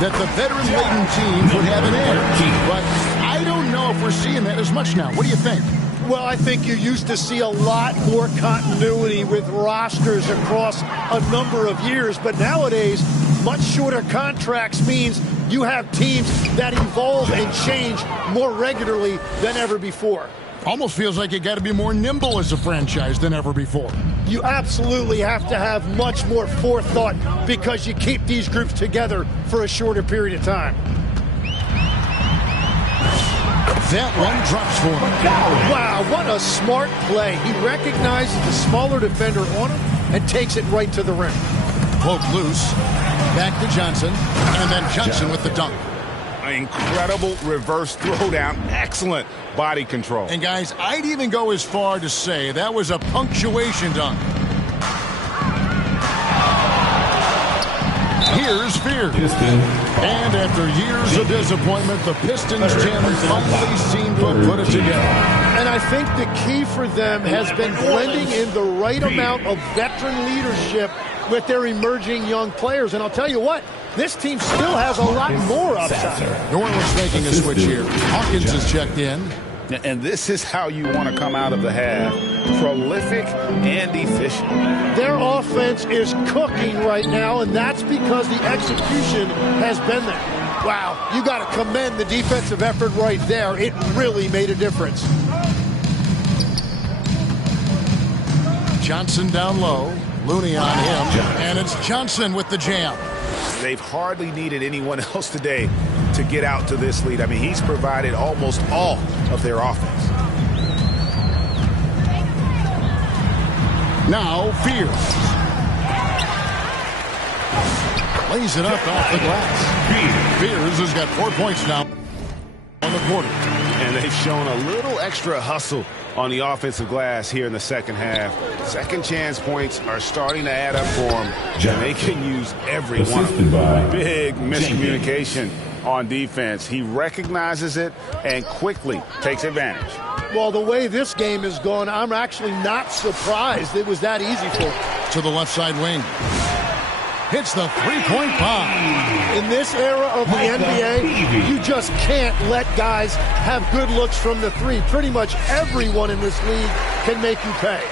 that the veteran-laden teams would have an edge. But I don't know if we're seeing that as much now. What do you think? Well, I think you used to see a lot more continuity with rosters across a number of years. But nowadays, much shorter contracts means you have teams that evolve and change more regularly than ever before. Almost feels like you got to be more nimble as a franchise than ever before. You absolutely have to have much more forethought because you keep these groups together for a shorter period of time. That one drops for him. Wow, what a smart play. He recognizes the smaller defender on him and takes it right to the rim. Poke loose. Back to Johnson. And then Johnson with the dunk. An incredible reverse throwdown. Excellent body control. And guys, I'd even go as far to say that was a punctuation dunk. Here's Fears. And after years of disappointment, the Pistons gym finally seem to put it together. And I think the key for them has been blending in the right amount of veteran leadership with their emerging young players. And I'll tell you what, this team still has a lot more upside. New Orleans making a switch here. Hawkins has checked in. And this is how you want to come out of the half. Prolific and efficient. Their offense is cooking right now, and that's because the execution has been there. Wow, you got to commend the defensive effort right there. It really made a difference. Johnson down low. Looney on him. And it's Johnson with the jam. They've hardly needed anyone else today to get out to this lead. I mean, he's provided almost all of their offense. Now, Fears. Lays it up off the glass. Fears has got 4 points now on the quarter. And they've shown a little extra hustle on the offensive glass here in the second half. Second chance points are starting to add up for them, and they can use every one of them. Big miscommunication on defense. He recognizes it and quickly takes advantage. Well, the way this game has gone, I'm actually not surprised it was that easy for him. To the left side wing. Hits the three-point bomb. In this era of the NBA, you just can't let guys have good looks from the three. Pretty much everyone in this league can make you pay.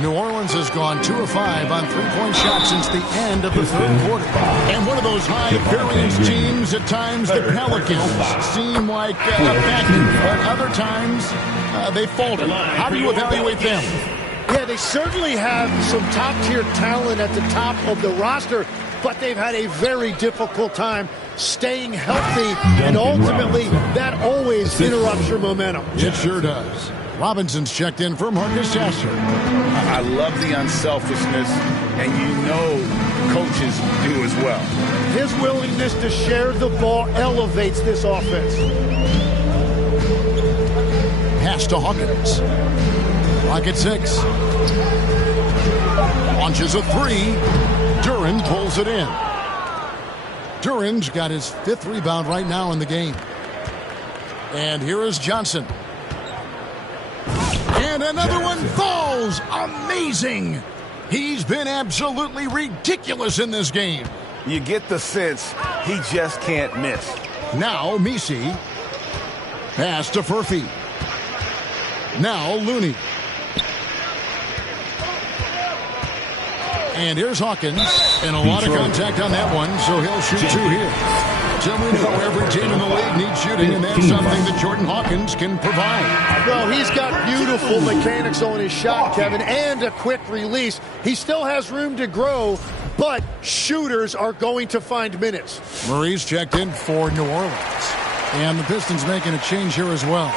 New Orleans has gone 2 of 5 on three-point shots since the end of the third quarter. And one of those high-variance teams, at times the Pelicans, seem like effective, but other times they falter. How do you evaluate them? Yeah, they certainly have some top-tier talent at the top of the roster, but they've had a very difficult time staying healthy, and ultimately that always interrupts your momentum. It sure does. Robinson's checked in for Marcus Chester. I love the unselfishness, and you know coaches do as well. His willingness to share the ball elevates this offense. Pass to Hawkins. Clock at 6. Launches a 3. Duren pulls it in. Duren's got his 5th rebound right now in the game. And here is Johnson. And another one falls. Amazing. He's been absolutely ridiculous in this game. You get the sense he just can't miss. Now Messi. Pass to Furphy. Now Looney. And here's Hawkins. And a lot of contact on that one, so he'll shoot 2 here. So we know every team in the league needs shooting, and that's something that Jordan Hawkins can provide. Well, he's got beautiful mechanics on his shot, Kevin, and a quick release. He still has room to grow, but shooters are going to find minutes. Murray's checked in for New Orleans. And the Pistons making a change here as well.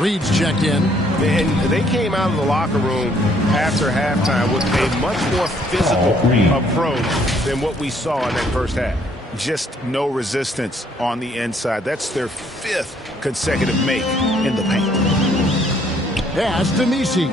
Reed's checked in. And they came out of the locker room after halftime with a much more physical approach than what we saw in that first half. Just no resistance on the inside. That's their 5th consecutive make in the paint. Pass to Messi.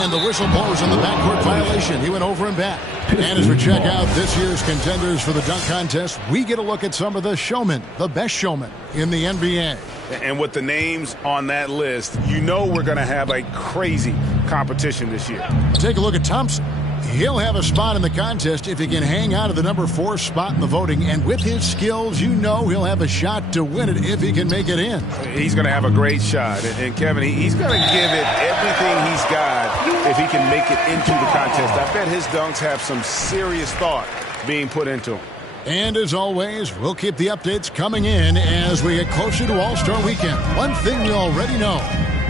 And the whistle blows on the backcourt violation. He went over and back. And as we check out this year's contenders for the dunk contest, we get a look at some of the showmen, the best showmen in the NBA. And with the names on that list, you know we're going to have a crazy competition this year. Take a look at Thompson. He'll have a spot in the contest if he can hang out of the number 4 spot in the voting. And with his skills, you know he'll have a shot to win it if he can make it in. He's going to have a great shot. And Kevin, he's going to give it everything he's got if he can make it into the contest. I bet his dunks have some serious thought being put into them. And as always, we'll keep the updates coming in as we get closer to All-Star Weekend. One thing you already know,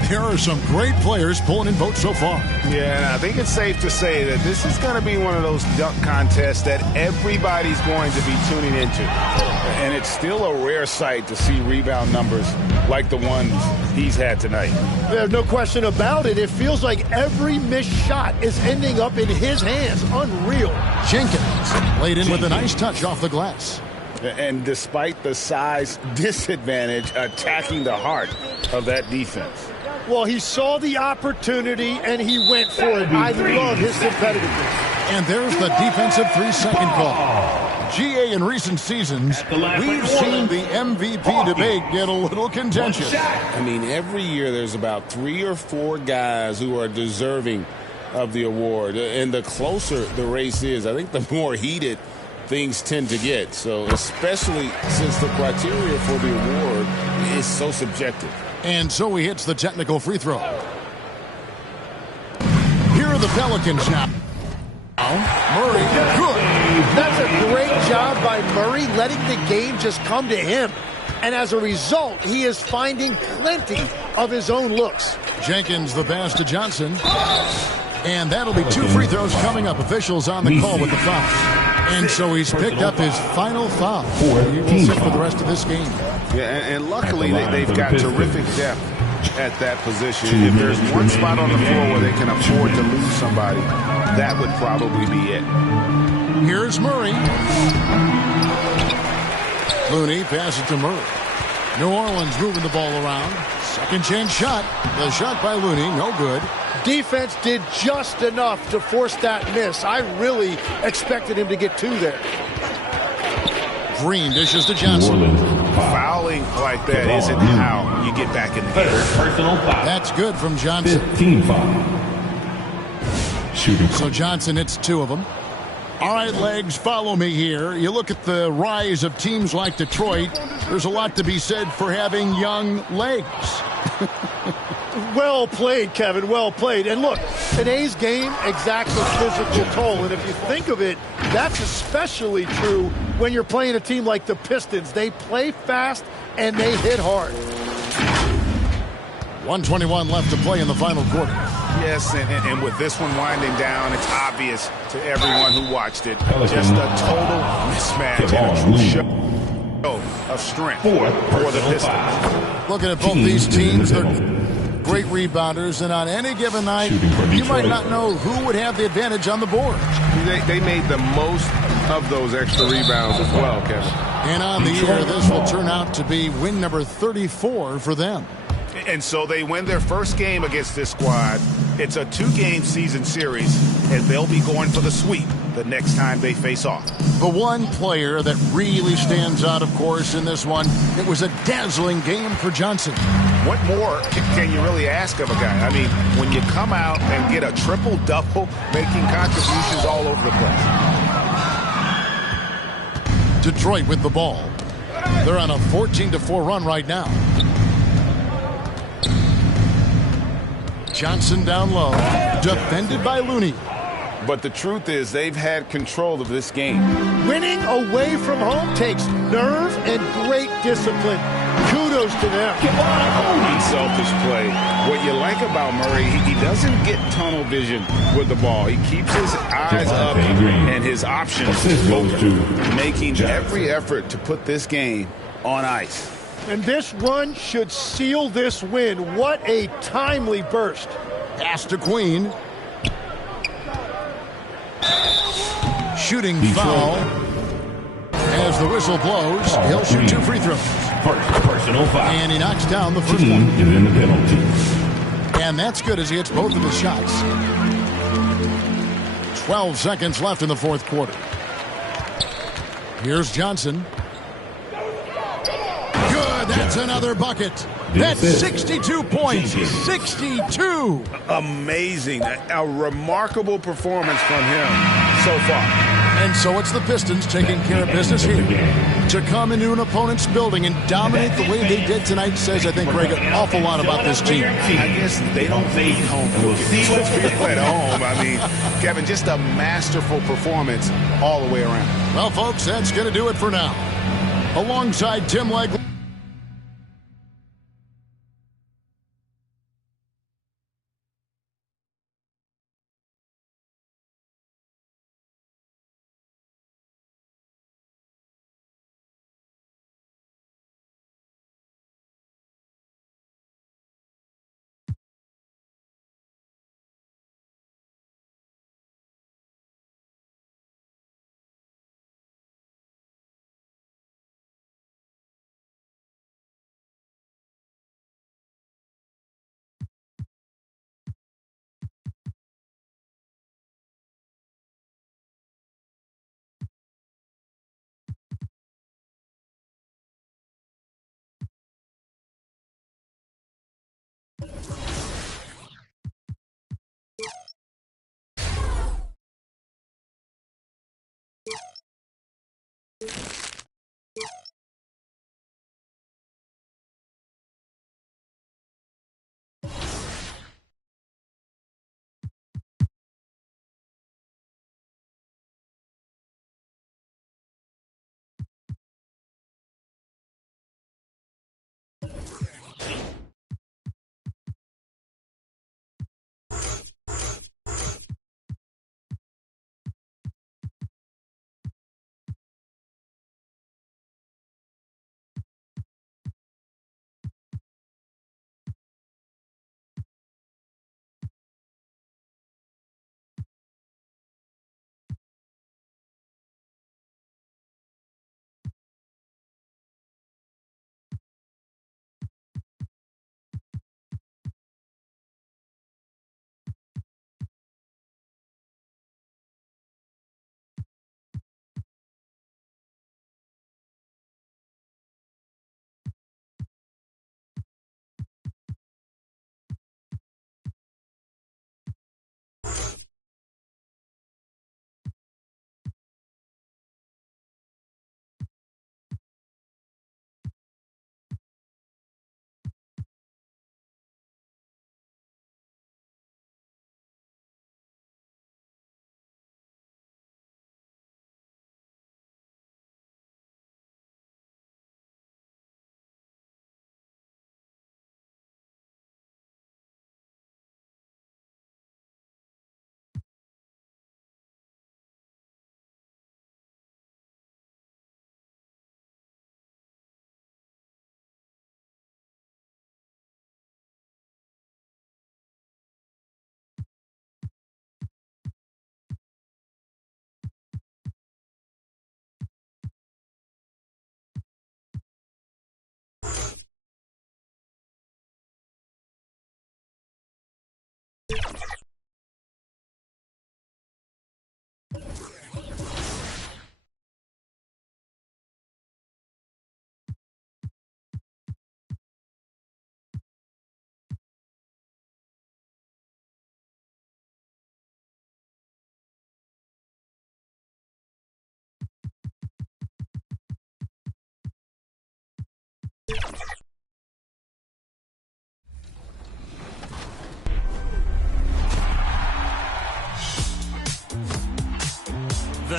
there are some great players pulling in votes so far. Yeah, and I think it's safe to say that this is going to be one of those dunk contests that everybody's going to be tuning into. And it's still a rare sight to see rebound numbers like the ones he's had tonight. There's no question about it. It feels like every missed shot is ending up in his hands. Unreal. Jenkins laid in with a nice touch off the glass. And despite the size disadvantage, attacking the heart of that defense. Well, he saw the opportunity, and he went for it. I love his competitiveness. And there's the defensive 3-second call. GA, in recent seasons, we've seen the MVP debate get a little contentious. I mean, every year there's about 3 or 4 guys who are deserving of the award. And the closer the race is, I think the more heated things tend to get. So especially since the criteria for the award is so subjective. And so he hits the technical free throw. Here are the Pelicans now. Murray, good. That's a great job by Murray, letting the game just come to him. And as a result, he is finding plenty of his own looks. Jenkins the pass to Johnson. And that'll be 2 free throws coming up. Officials on the call with the foul. And so he's picked up his final foul. He will sit for the rest of this game. Yeah, and luckily they've got terrific depth at that position. If there's one spot on the floor where they can afford to lose somebody, that would probably be it. Here's Murray. Looney passes to Murray. New Orleans moving the ball around. Second chance shot. The shot by Looney, no good. Defense did just enough to force that miss. I really expected him to get 2 there. Green dishes to Johnson. Fouling like that isn't how you get back in the game. Personal foul. That's good from Johnson. 15 foul. Shooting. So Johnson hits 2 of them. All right, Legs, follow me here. You look at the rise of teams like Detroit. There's a lot to be said for having young legs. Well played, Kevin. Well played. And look, today's game exacts a physical toll. And if you think of it, that's especially true when you're playing a team like the Pistons. They play fast and they hit hard. 1:21 left to play in the final quarter. Yes, and with this one winding down, it's obvious to everyone who watched it. Just a total mismatch and a true show of strength for the Pistons. Looking at both these teams, they're great rebounders, and on any given night, you might not know who would have the advantage on the board. They made the most of those extra rebounds as well, Kevin. And on the year, this will turn out to be win number 34 for them. And so they win their first game against this squad. It's a 2-game season series, and they'll be going for the sweep the next time they face off. The one player that really stands out, of course, in this one, it was a dazzling game for Johnson. What more can you really ask of a guy? I mean, when you come out and get a triple-double, making contributions all over the place. Detroit with the ball. They're on a 14-4 run right now. Johnson down low, defended by Looney. But the truth is, they've had control of this game. Winning away from home takes nerve and great discipline. Kudos to them. Unselfish play. What you like about Murray, he doesn't get tunnel vision with the ball. He keeps his eyes up and his options open, making every effort to put this game on ice. And this run should seal this win. What a timely burst. Pass to Queen. Shooting foul. As the whistle blows, he'll shoot 2 free throws. Personal foul. And he knocks down the first Team one. is in the penalty. And that's good as he hits both of his shots. 12 seconds left in the fourth quarter. Here's Johnson. That's another bucket. That's 62 points. 62. Amazing. A remarkable performance from him so far. And so it's the Pistons taking care of business here. To come into an opponent's building and dominate the way they did tonight says, I think, Greg, an awful lot about this team. I guess they don't need home cooking. Let's be at home. I mean, Kevin, just a masterful performance all the way around. Well, folks, that's going to do it for now. Alongside Tim Legler.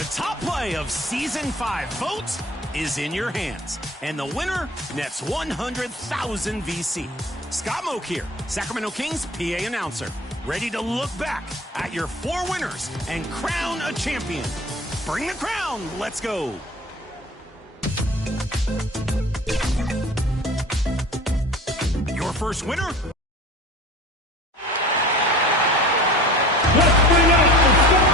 The top play of Season 5 vote is in your hands, and the winner nets 100,000 VC. Scott Moak here, Sacramento Kings PA announcer, ready to look back at your 4 winners and crown a champion. Bring the crown, let's go. Your first winner? Let's bring out the Scott.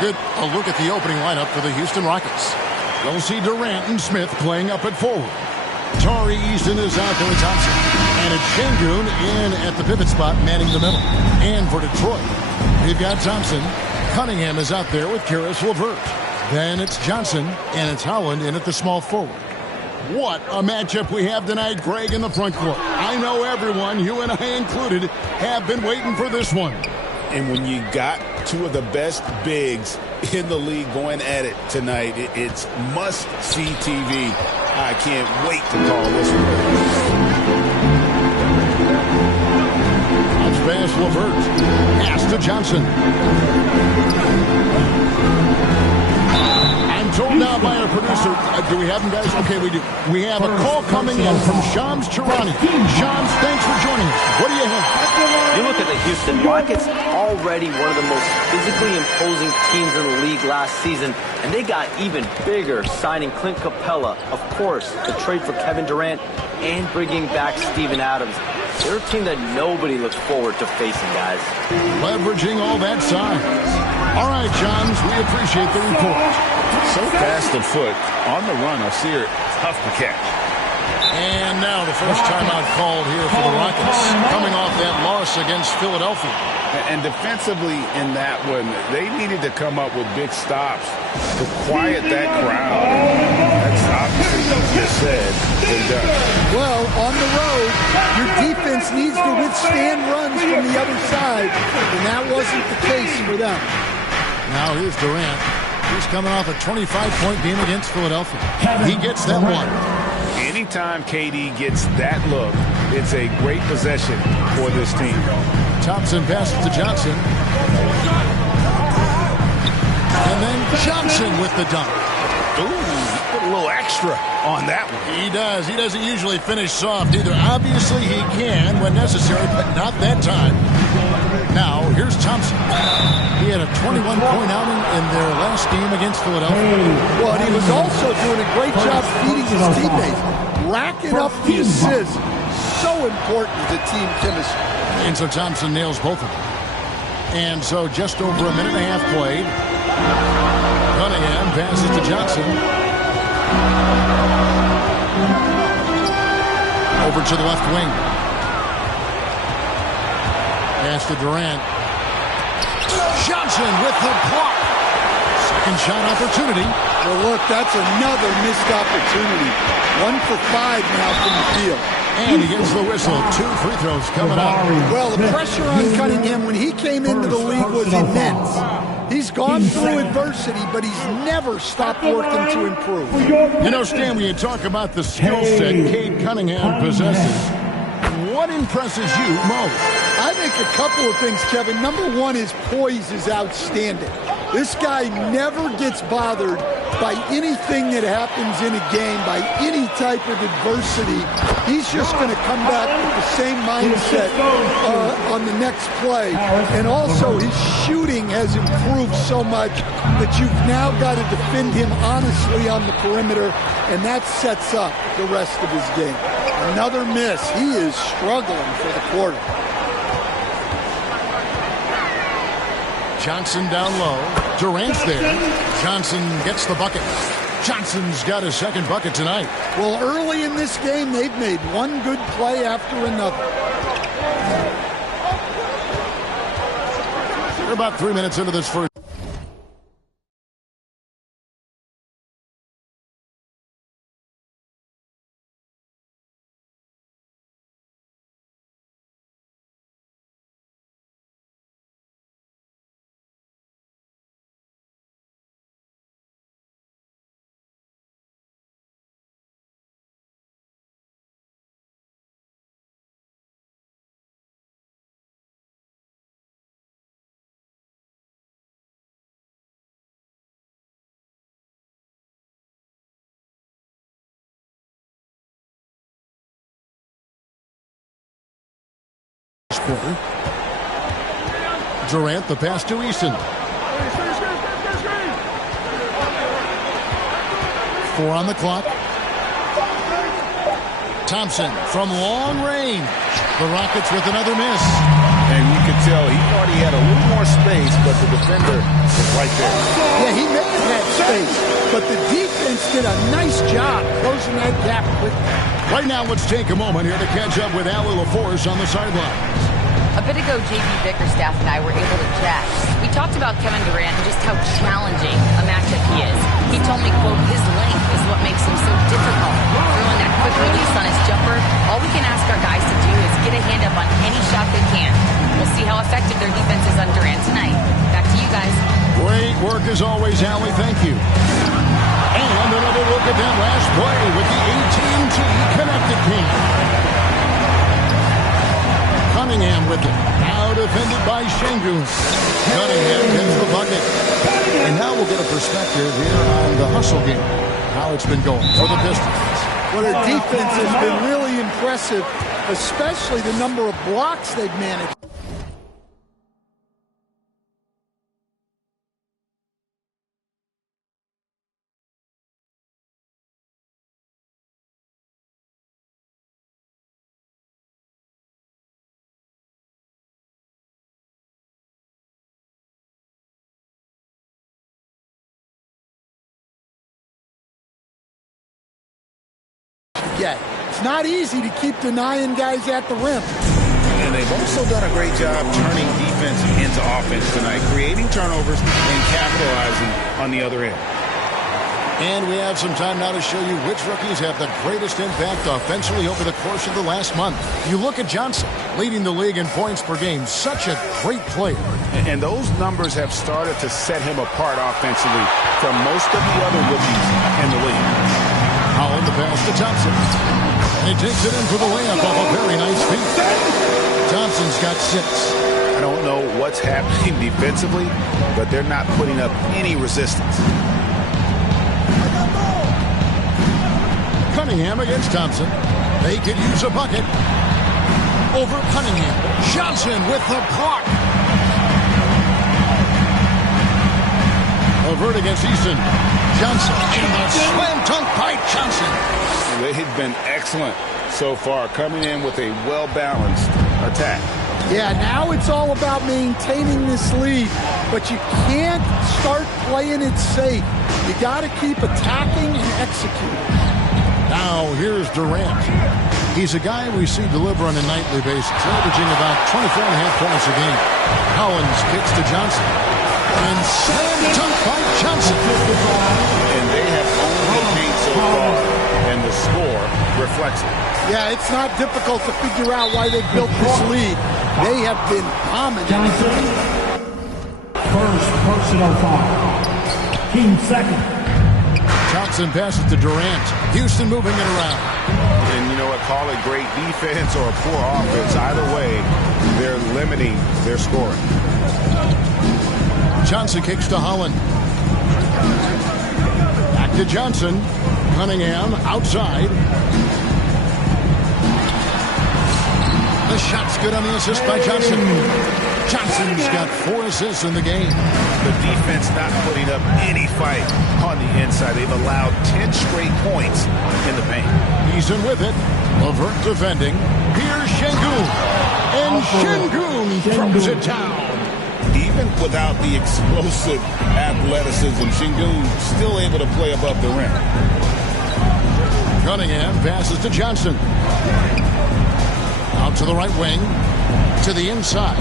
Good. A look at the opening lineup for the Houston Rockets. You'll see Durant and Smith playing up at forward. Tari Eason is out there with Thompson. And it's Şengün in at the pivot spot, manning the middle. And for Detroit, we've got Thompson. Cunningham is out there with Karis LeVert. Then it's Johnson, and it's Howland in at the small forward. What a matchup we have tonight, Greg, in the front court. I know everyone, you and I included, have been waiting for this one. And when you got 2 of the best bigs in the league going at it tonight, it's must-see TV. I can't wait to call this one. Bounce pass, LeVert. Pass to Johnson. I'm told now by our producer, do we have him, guys? Okay, we do. We have a call coming in from Shams Charania. Shams, thanks for joining us. What do you have? You look at the Houston Rockets, already one of the most physically imposing teams in the league last season, and they got even bigger, signing Clint Capella, of course, the trade for Kevin Durant, and bringing back Steven Adams. They're a team that nobody looks forward to facing, guys. Leveraging all that size. All right, Shams, we appreciate the report. So fast of foot, on the run, I see her, tough to catch. And now the first timeout called here for the Rockets, coming off that loss against Philadelphia. And defensively in that one, they needed to come up with big stops to quiet that crowd. That's obviously easier said than done. Well, on the road, your defense needs to withstand runs from the other side, and that wasn't the case for them. Now here's Durant. He's coming off a 25-point game against Philadelphia. He gets that one. Anytime KD gets that look, it's a great possession for this team. Thompson passes to Johnson. And then Johnson with the dunk. Ooh, put a little extra on that one. He does. He doesn't usually finish soft either. Obviously, he can when necessary, but not that time. Now, here's Thompson. He had a 21-point outing in their last game against Philadelphia. Well, and he was also doing a great job feeding his teammates, racking up the assists. So important to team chemistry. And so Thompson nails both of them. And so just over a minute and a half played. Cunningham passes to Johnson. Over to the left wing. Pass to Durant. Johnson with the block. Second shot opportunity. Well, look, that's another missed opportunity. 1 for 5 now from the field. And he gets the whistle. 2 free throws coming up. Well, the pressure on Cunningham when he came into the league was immense. He's gone through adversity, but he's never stopped working to improve. You know, Stan, when you talk about the skill set Cade Cunningham possesses, what impresses you most? I think a couple of things, Kevin. Number one, his poise is outstanding. This guy never gets bothered by anything that happens in a game, by any type of adversity. He's just going to come back with the same mindset on the next play. And also, his shooting has improved so much that you've now got to defend him honestly on the perimeter, and that sets up the rest of his game. Another miss. He is struggling for the quarter. Johnson down low. Durant's there. Johnson gets the bucket. Johnson's got his second bucket tonight. Well, early in this game, they've made one good play after another. We're about 3 minutes into this first. quarter. Durant, the pass to Easton. 4 on the clock. Thompson from long range. The Rockets with another miss. And you could tell he thought he had a little more space, but the defender was right there. Yeah, he may have had space, but the defense did a nice job closing that gap quickly. Right now, let's take a moment here to catch up with Allie LaForce on the sidelines. A bit ago, JB Bickerstaff and I were able to chat. We talked about Kevin Durant and just how challenging a matchup he is. He told me, quote, his length is what makes him so difficult. Throwing that quick release on his jumper, all we can ask our guys to do is get a hand up on any shot they can. We'll see how effective their defense is on Durant tonight. Back to you guys. Great work as always, Allie. Thank you. And another look at that last play with the AT&T connected team. Cunningham with it. Now defended by Şengün. Cunningham gets the bucket. And now we'll get a perspective here on the hustle game. How it's been going for the Pistons. Well, their defense has been really impressive, especially the number of blocks they've managed. It's not easy to keep denying guys at the rim. And they've also done a great job turning defense into offense tonight, creating turnovers and capitalizing on the other end. And we have some time now to show you which rookies have the greatest impact offensively over the course of the last month. You look at Johnson, leading the league in points per game. Such a great player. And those numbers have started to set him apart offensively from most of the other rookies in the league. Holland the pass to Thompson. And he takes it in for the layup off a very nice feed. Thompson's got 6. I don't know what's happening defensively, but they're not putting up any resistance. Cunningham against Thompson. They could use a bucket. Over Cunningham. Johnson with the block. Avert against Easton. Johnson and the slam dunk by Johnson. They've been excellent so far, coming in with a well-balanced attack. Yeah, now it's all about maintaining this lead, but you can't start playing it safe. You got to keep attacking and executing. Now here's Durant. He's a guy we see deliver on a nightly basis, averaging about 24.5 points a game. Collins kicks to Johnson. And slam dunk by Johnson. And they have owned the paint so far, and the score reflects it. Yeah, it's not difficult to figure out why they built this lead. They have been dominant. Johnson, first personal foul. Team second. Thompson passes to Durant. Houston moving it around. And you know what? Call it great defense or a poor offense. Either way, they're limiting their scoring. Johnson kicks to Holland. Back to Johnson. Cunningham outside. The shot's good on the assist by Johnson. Johnson's got 4 assists in the game. The defense not putting up any fight on the inside. They've allowed 10 straight points in the paint. Easton with it. Levert defending. Here's Şengün. And Şengün throws it down. Even without the explosive athleticism, Şengün still able to play above the rim. Cunningham passes to Johnson. Out to the right wing. To the inside.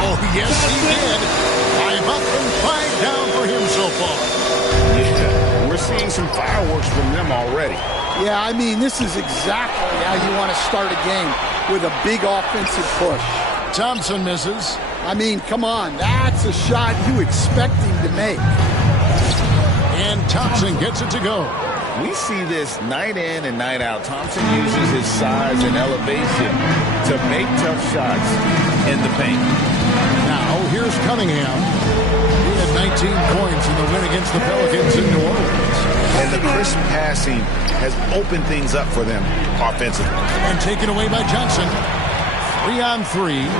Oh, yes, he did. 5 up and 5 down for him so far. Yeah, we're seeing some fireworks from them already. Yeah, I mean, this is exactly how you want to start a game, with a big offensive push. Thompson misses. I mean, come on. That's a shot you expect him to make. And Thompson gets it to go. We see this night in and night out. Thompson uses his size and elevation to make tough shots in the paint. Now, here's Cunningham. He had 19 points in the win against the Pelicans in New Orleans. And the crisp passing has opened things up for them offensively. And taken away by Johnson. 3-on-3.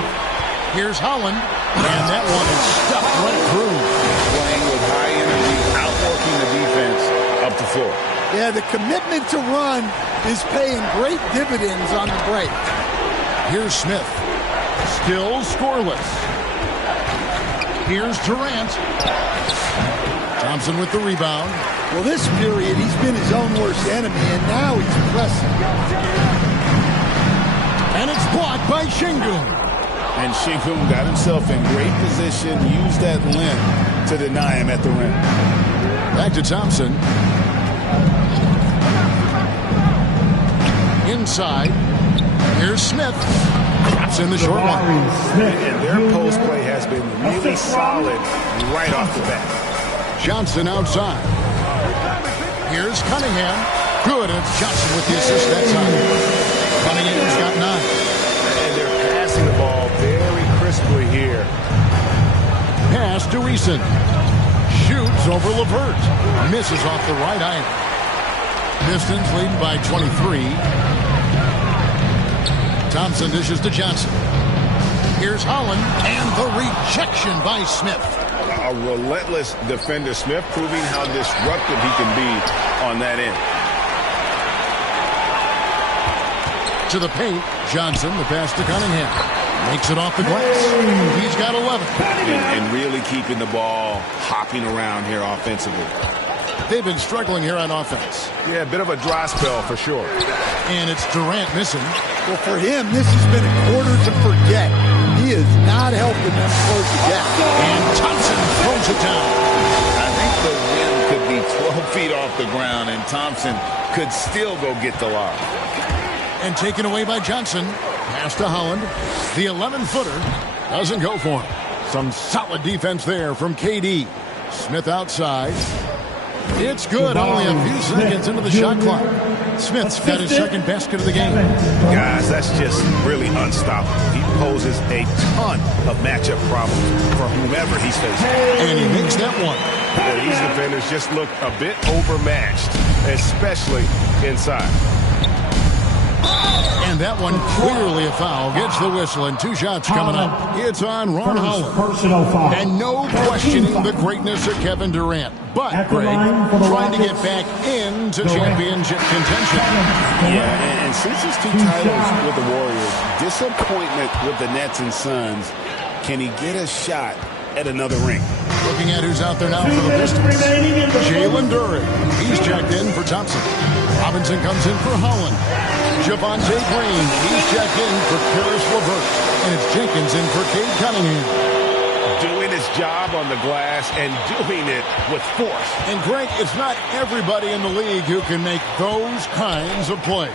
Here's Holland. And that one is stuffed right through. Playing with high energy, outworking the defense up the floor. Yeah, the commitment to run is paying great dividends on the break. Here's Smith. Still scoreless. Here's Durant. Thompson with the rebound. Well, this period, he's been his own worst enemy, and now he's pressing. And it's blocked by Şengün. And Şengün got himself in great position, used that length to deny him at the rim. Back to Thompson. Inside. Here's Smith. Drops in the short one. And their post play has been really solid right off the bat. Johnson outside. Here's Cunningham. Good. And it's Johnson with the assist that time. Cunningham's got 9. And they're passing the ball very crisply here. Pass to Eason. Shoots over LeVert. Misses off the right eye. Pistons leading by 23. Thompson dishes to Johnson. Here's Holland. And the rejection by Smith. A relentless defender. Smith proving how disruptive he can be on that end. To the paint. Johnson, the pass to Cunningham. Makes it off the glass. He's got 11. And really keeping the ball hopping around here offensively. They've been struggling here on offense. Yeah, a bit of a dry spell for sure. And it's Durant missing. Well, for him, this has been a quarter to forget. He is not helping them close the gap. And Thompson throws it down. I think the rim could be 12 feet off the ground, and Thompson could still go get the lob. And taken away by Johnson. Pass to Holland. The 11-footer doesn't go for him. Some solid defense there from KD. Smith outside. It's good. Only a few seconds into the shot clock. Smith's got his second basket of the game. Guys, that's just really unstoppable. He poses a ton of matchup problems for whomever he's facing. And he makes that one. These defenders just look a bit overmatched, especially inside. And that one clearly a foul. Gets the whistle, and 2 shots coming up. It's on Ron Holland. Personal foul. And no questioning the greatness of Kevin Durant. But, Greg, trying to get back into championship contention. Yeah, and since his 2 titles with the Warriors, disappointment with the Nets and Suns, can he get a shot at another ring? Looking at who's out there now for the Pistons. Jalen Duren. He's checked in for Thompson. Robinson comes in for Holland. Javonte Green. He's checked in for Karis LeVert. And it's Jenkins in for Cade Cunningham. Doing his job on the glass and doing it with force. And Greg, it's not everybody in the league who can make those kinds of plays.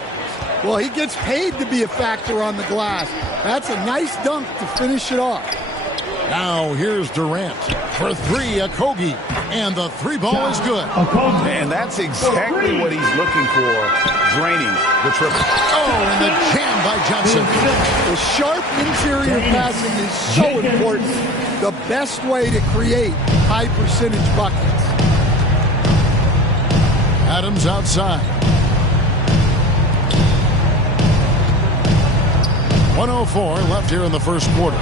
Well, he gets paid to be a factor on the glass. That's a nice dunk to finish it off. Now here's Durant for 3, Okogie, and the 3 ball is good. And that's exactly what he's looking for, draining the triple. Oh, and the jam by Johnson. The sharp interior passing is so important. The best way to create high percentage buckets. Adams outside. 1:04 left here in the first quarter.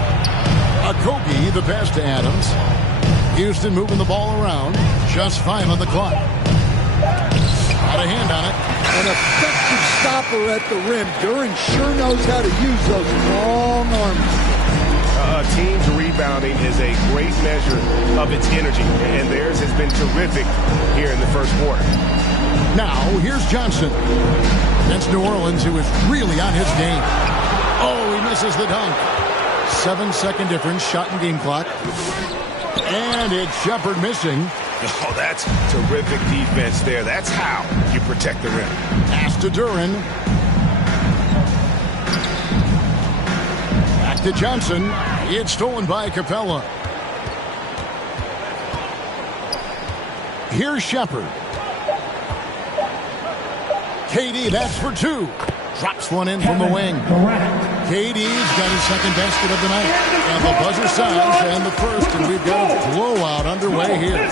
Okogie, the pass to Adams. Houston moving the ball around. Just 5 on the clock. Got a hand on it. An effective stopper at the rim. Duren sure knows how to use those long arms. A team's rebounding is a great measure of its energy, and theirs has been terrific here in the first quarter. Now, here's Johnson. Against New Orleans, who is really on his game. Oh, he misses the dunk. 7-second difference, shot and game clock. And it's Shepard missing. Oh, that's terrific defense there. That's how you protect the rim. Pass to Duren. Back to Johnson. It's stolen by Capella. Here's Shepard. KD, that's for 2. Drops one in from the wing. KD's got his second basket of the night. And the buzzer sounds, and the first, and we've got a blowout underway here.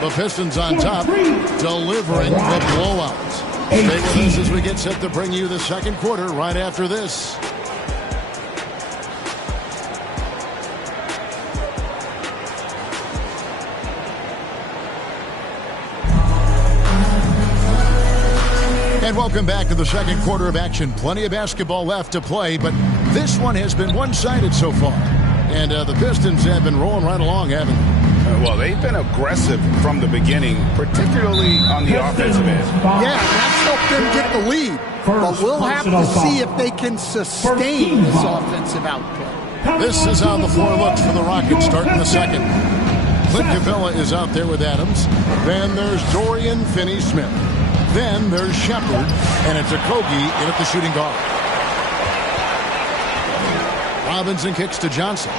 The Pistons on top, delivering the blowout. Stay with us as we get set to bring you the second quarter right after this. And welcome back to the second quarter of action. Plenty of basketball left to play, but this one has been one-sided so far. And the Pistons have been rolling right along, haven't they? Well, they've been aggressive from the beginning, particularly on the offensive end. Yeah, that's helped them get the lead. But we'll have to see if they can sustain this offensive output. This is how the floor looks for the Rockets starting the second. Clint Capella is out there with Adams. Then there's Dorian Finney-Smith. Then there's Shepard, and it's Okogie in at the shooting guard. Robinson kicks to Johnson.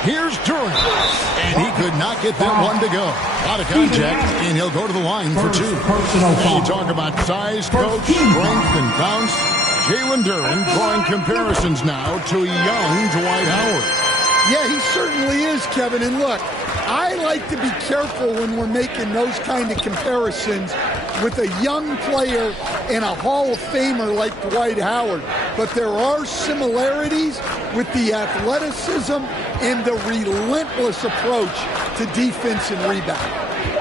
Here's Duran, and he could not get that one to go. Out of contact, and he'll go to the line for two. And you talk about size, coach, strength, and bounce. Jalen Duran drawing comparisons now to young Dwight Howard. Yeah, he certainly is, Kevin. And look, I like to be careful when we're making those kind of comparisons with a young player and a Hall of Famer like Dwight Howard. But there are similarities with the athleticism and the relentless approach to defense and rebound.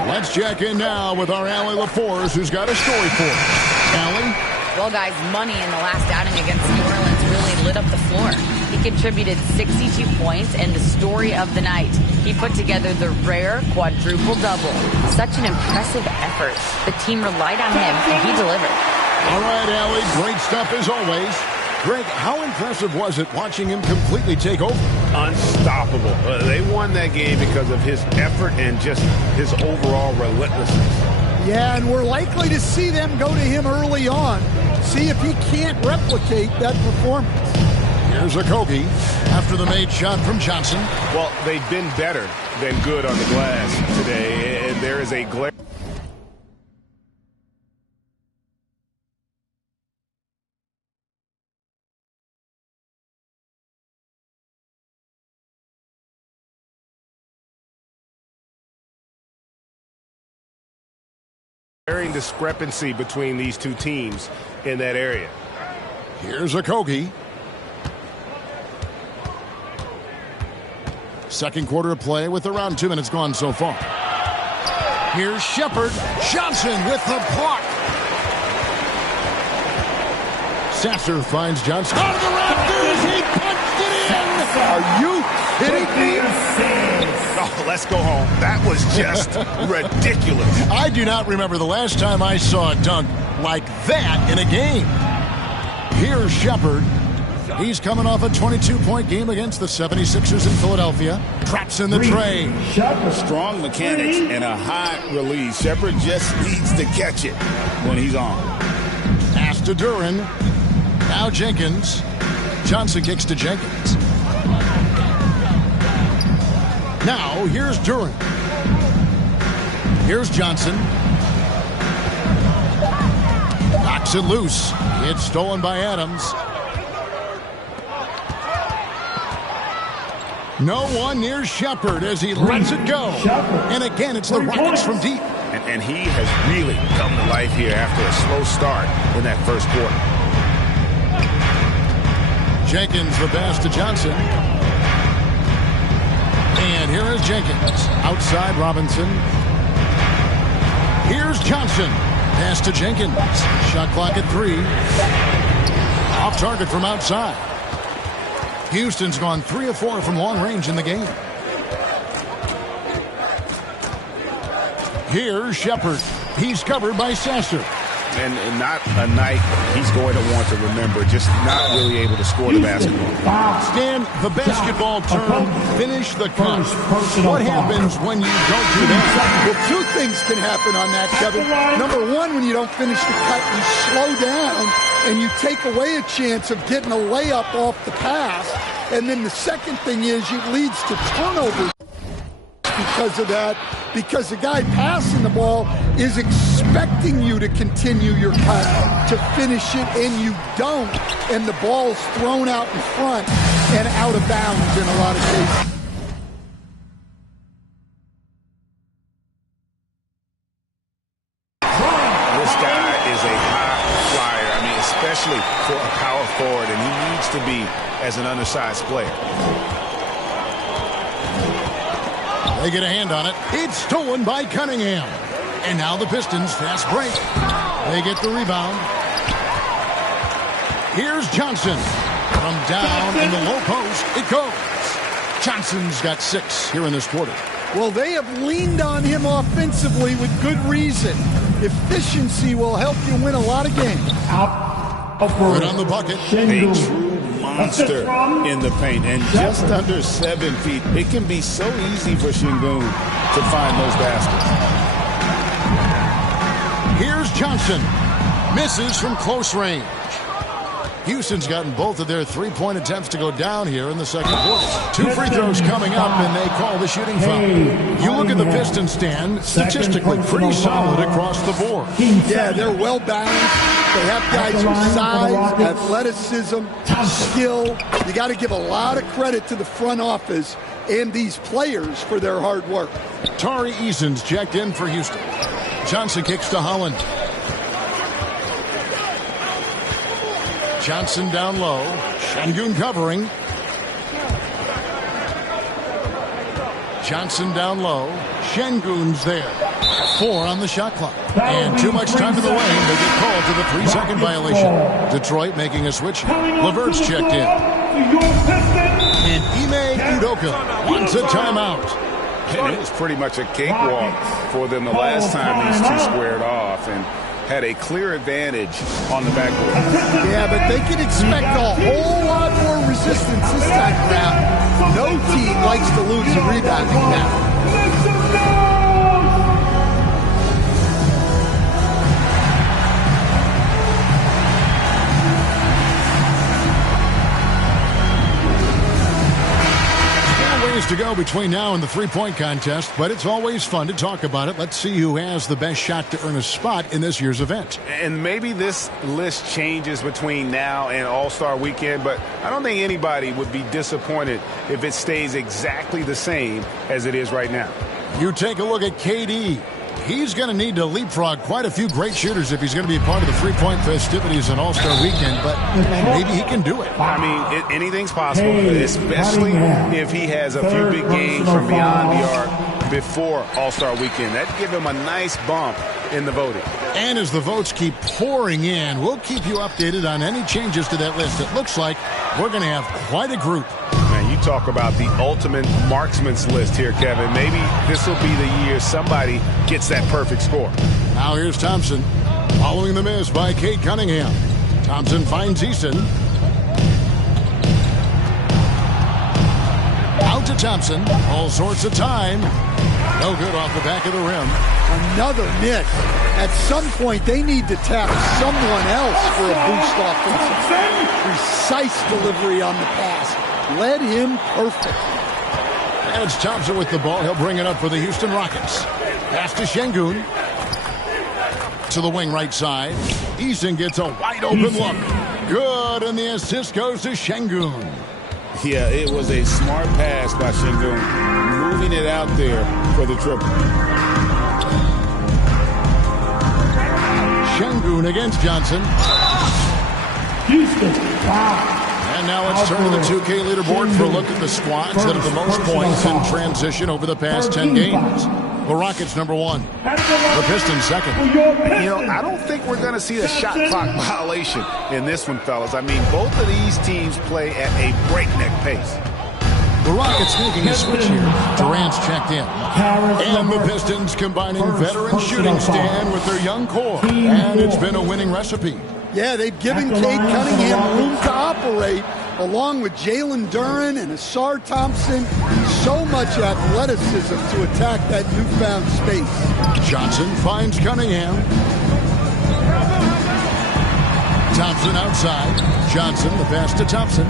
Let's check in now with our Allie LaForce, who's got a story for us. Allie? Well, guys, Money in the last outing against New Orleans really lit up the floor. He contributed 62 points, and the story of the night, he put together the rare quadruple-double. Such an impressive effort. The team relied on him, and he delivered. All right, Allie, great stuff as always. Greg, how impressive was it watching him completely take over? Unstoppable. They won that game because of his effort and just his overall relentlessness. Yeah, and we're likely to see them go to him early on. See if he can't replicate that performance. Here's Okogie after the made shot from Johnson. Well, they've been better than good on the glass today, and there is a glaring discrepancy between these two teams in that area. Here's Okogie. Second quarter of play with around 2 minutes gone so far. Here's Shepard. Johnson with the block. Sasser finds Johnson. Out of the rafters, he punched it in. Are you kidding me? Oh, let's go home. That was just ridiculous. I do not remember the last time I saw a dunk like that in a game. Here's Shepard. He's coming off a 22-point game against the 76ers in Philadelphia. Traps in the tray. Strong mechanics and a high release. Shepard just needs to catch it when he's on. Pass to Duran. Now Jenkins. Johnson kicks to Jenkins. Now here's Duran. Here's Johnson. Knocks it loose. It's stolen by Adams. No one near Shepard as he lets it go. And again, it's the Rockets from deep. And he has really come to life here after a slow start in that first quarter. Jenkins the pass to Johnson. And here is Jenkins. Outside Robinson. Here's Johnson. Pass to Jenkins. Shot clock at 3. Off target from outside. Houston's gone 3 of 4 from long range in the game. Here's Shepard. He's covered by Sasser. And not a night he's going to want to remember, just not really able to score the basketball. Stan, the basketball term, finish the cut. What happens when you don't do that? Well, 2 things can happen on that, Kevin. Number 1, when you don't finish the cut, you slow down and you take away a chance of getting a layup off the pass. And then the second thing is it leads to turnovers because of that, because the guy passing the ball is expected expecting you to continue your cut, to finish it, and you don't, and the ball's thrown out in front and out of bounds in a lot of cases. This guy is a high flyer, I mean, especially for a power forward, and he needs to be as an undersized player. They get a hand on it. It's stolen by Cunningham. And now the Pistons fast break. They get the rebound. Here's Johnson. From down in the low post, it goes. Johnson's got 6 here in this quarter. Well, they have leaned on him offensively with good reason. Efficiency will help you win a lot of games. Right on the bucket. A true monster in the paint, and just under 7 feet. It can be so easy for Sengun to find those baskets. Here's Johnson. Misses from close range. Houston's gotten both of their 3-point attempts to go down here in the second quarter. 2 free throws coming up, and they call the shooting foul. You look at the Pistons stand, statistically pretty solid across the board. Yeah, they're well balanced. They have guys with size, athleticism, skill. You got to give a lot of credit to the front office and these players for their hard work. Tari Eason's checked in for Houston. Johnson kicks to Holland. Johnson down low. Sengun covering. Johnson down low. Sengun's there. 4 on the shot clock. And too much time in the lane. They get called to the 3-second violation. Detroit making a switch. LeVert's checked in. And Ime Udoka wants a timeout. And it was pretty much a cakewalk for them the last time these two squared off and had a clear advantage on the backboard. Yeah, but they can expect a whole lot more resistance this time around. No team likes to lose a rebounding battle. To go between now and the 3-point contest, but it's always fun to talk about it. Let's see who has the best shot to earn a spot in this year's event. And maybe this list changes between now and All-Star Weekend, but I don't think anybody would be disappointed if it stays exactly the same as it is right now. You take a look at KD. He's going to need to leapfrog quite a few great shooters if he's going to be a part of the 3-point festivities on All-Star Weekend, but maybe he can do it. I mean, anything's possible, especially if he has a few big games from beyond the arc before All-Star Weekend. That'd give him a nice bump in the voting. And as the votes keep pouring in, we'll keep you updated on any changes to that list. It looks like we're going to have quite a group. Man, you talk about the ultimate marksman's list here, Kevin. Maybe this will be the year somebody gets that perfect score. Now here's Thompson, following the miss by Cade Cunningham. Thompson finds Easton. Out to Thompson. All sorts of time. No good off the back of the rim. Another miss. At some point, they need to tap someone else for a boost offensively. Precise delivery on the pass. Led him perfect. As Thompson with the ball, he'll bring it up for the Houston Rockets. Pass to Sengun. To the wing right side. Eason gets a wide open look. Good, and the assist goes to Sengun. Yeah, it was a smart pass by Sengun, moving it out there for the triple. Sengun against Johnson. Houston, wow. And now let's turn to the 2K leaderboard for a look at the squads that have the most points in transition over the past 10 games. The Rockets number 1. The Pistons second. I don't think we're going to see a shot clock violation in this one, fellas. I mean, both of these teams play at a breakneck pace. The Rockets making a switch here. Durant's checked in. And the Pistons combining veteran shooting stand with their young core. And it's been a winning recipe. Yeah, they've given Cade Cunningham room to operate, along with Jalen Duren and Asar Thompson. So much athleticism to attack that newfound space. Johnson finds Cunningham. Thompson outside. Johnson, the pass to Thompson.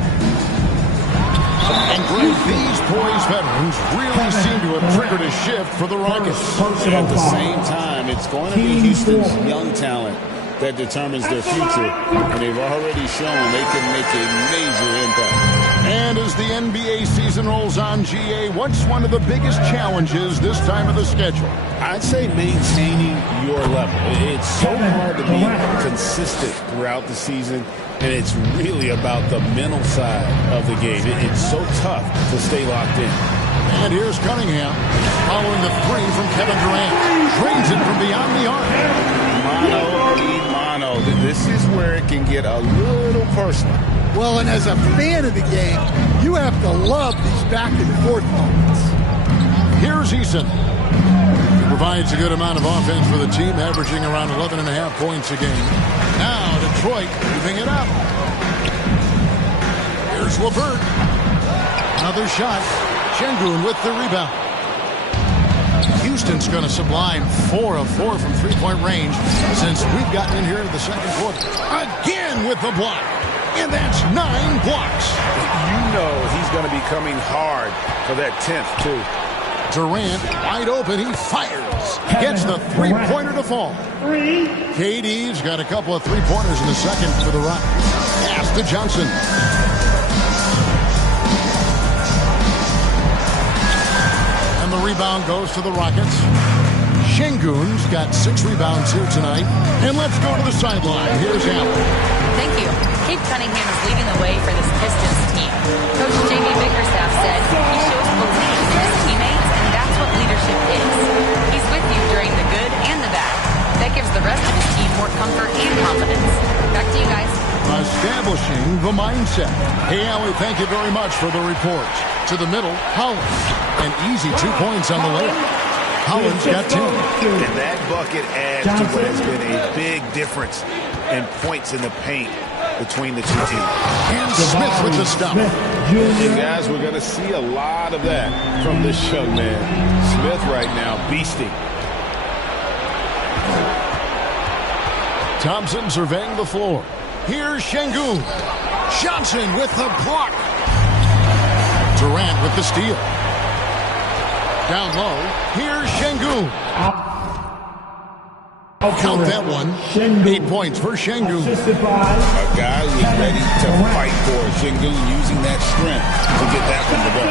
And Greg, these poised veterans really seem to have triggered a shift for the Rockets. At the same time, it's going to be Houston's young talent that determines their future, and they've already shown they can make a major impact. And as the NBA season rolls on, GA, what's one of the biggest challenges this time of the schedule? I'd say maintaining your level. It's so hard to be consistent throughout the season, and it's really about the mental side of the game. It's so tough to stay locked in. And here's Cunningham following the three from Kevin Durant. Drains it from beyond the arc. Mono. This is where it can get a little personal. Well, and as a fan of the game, you have to love these back and forth moments. Here's Eason. He provides a good amount of offense for the team, averaging around 11.5 points a game. Now Detroit moving it up. Here's LeVert. Another shot. Şengün with the rebound. Houston's going to sublime 4 of 4 from three-point range since we've gotten in here to the second quarter. Again with the block. And that's 9 blocks. You know he's going to be coming hard for that 10th, too. Durant, wide open, he fires. Gets the three-pointer to fall. KD's got a couple of three-pointers in the second for the Rockets. Pass to Johnson. And the rebound goes to the Rockets. Şengün's got 6 rebounds here tonight. And let's go to the sideline. Here's Allen. Thank you. Cade Cunningham is leading the way for this Pistons team. Coach J.B. Bickerstaff said he shows belief in his teammates, and that's what leadership is. He's with you during the good and the bad. That gives the rest of his team more comfort and confidence. Back to you guys. Establishing the mindset. Hey, Allie, thank you very much for the report. To the middle, Holland. An easy 2 points on the layup. Holland's got 2. And that bucket adds to what has been a big difference in points in the paint between the two teams. And Smith with the stop. And guys, we're going to see a lot of that from this young man. Smith right now beasting. Thompson surveying the floor. Here's Şengün. Johnson with the block. Durant with the steal. Down low. Here's Şengün. Count that one. 8 points for Şengün. A guy who's ready to fight for it. Şengün using that strength to get that one to go.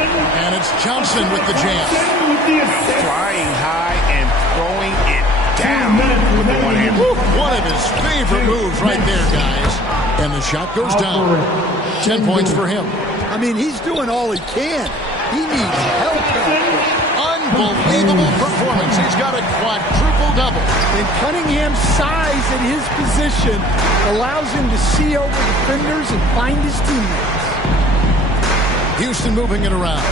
And it's Johnson with the jam. Flying high and throwing it down with the one hand. One of his favorite moves right there, guys. And the shot goes down. 10 points for him. I mean, he's doing all he can. He needs help. Unbelievable performance. He's got a quadruple-double. And Cunningham's size at his position allows him to see over defenders and find his teammates. Houston moving it around.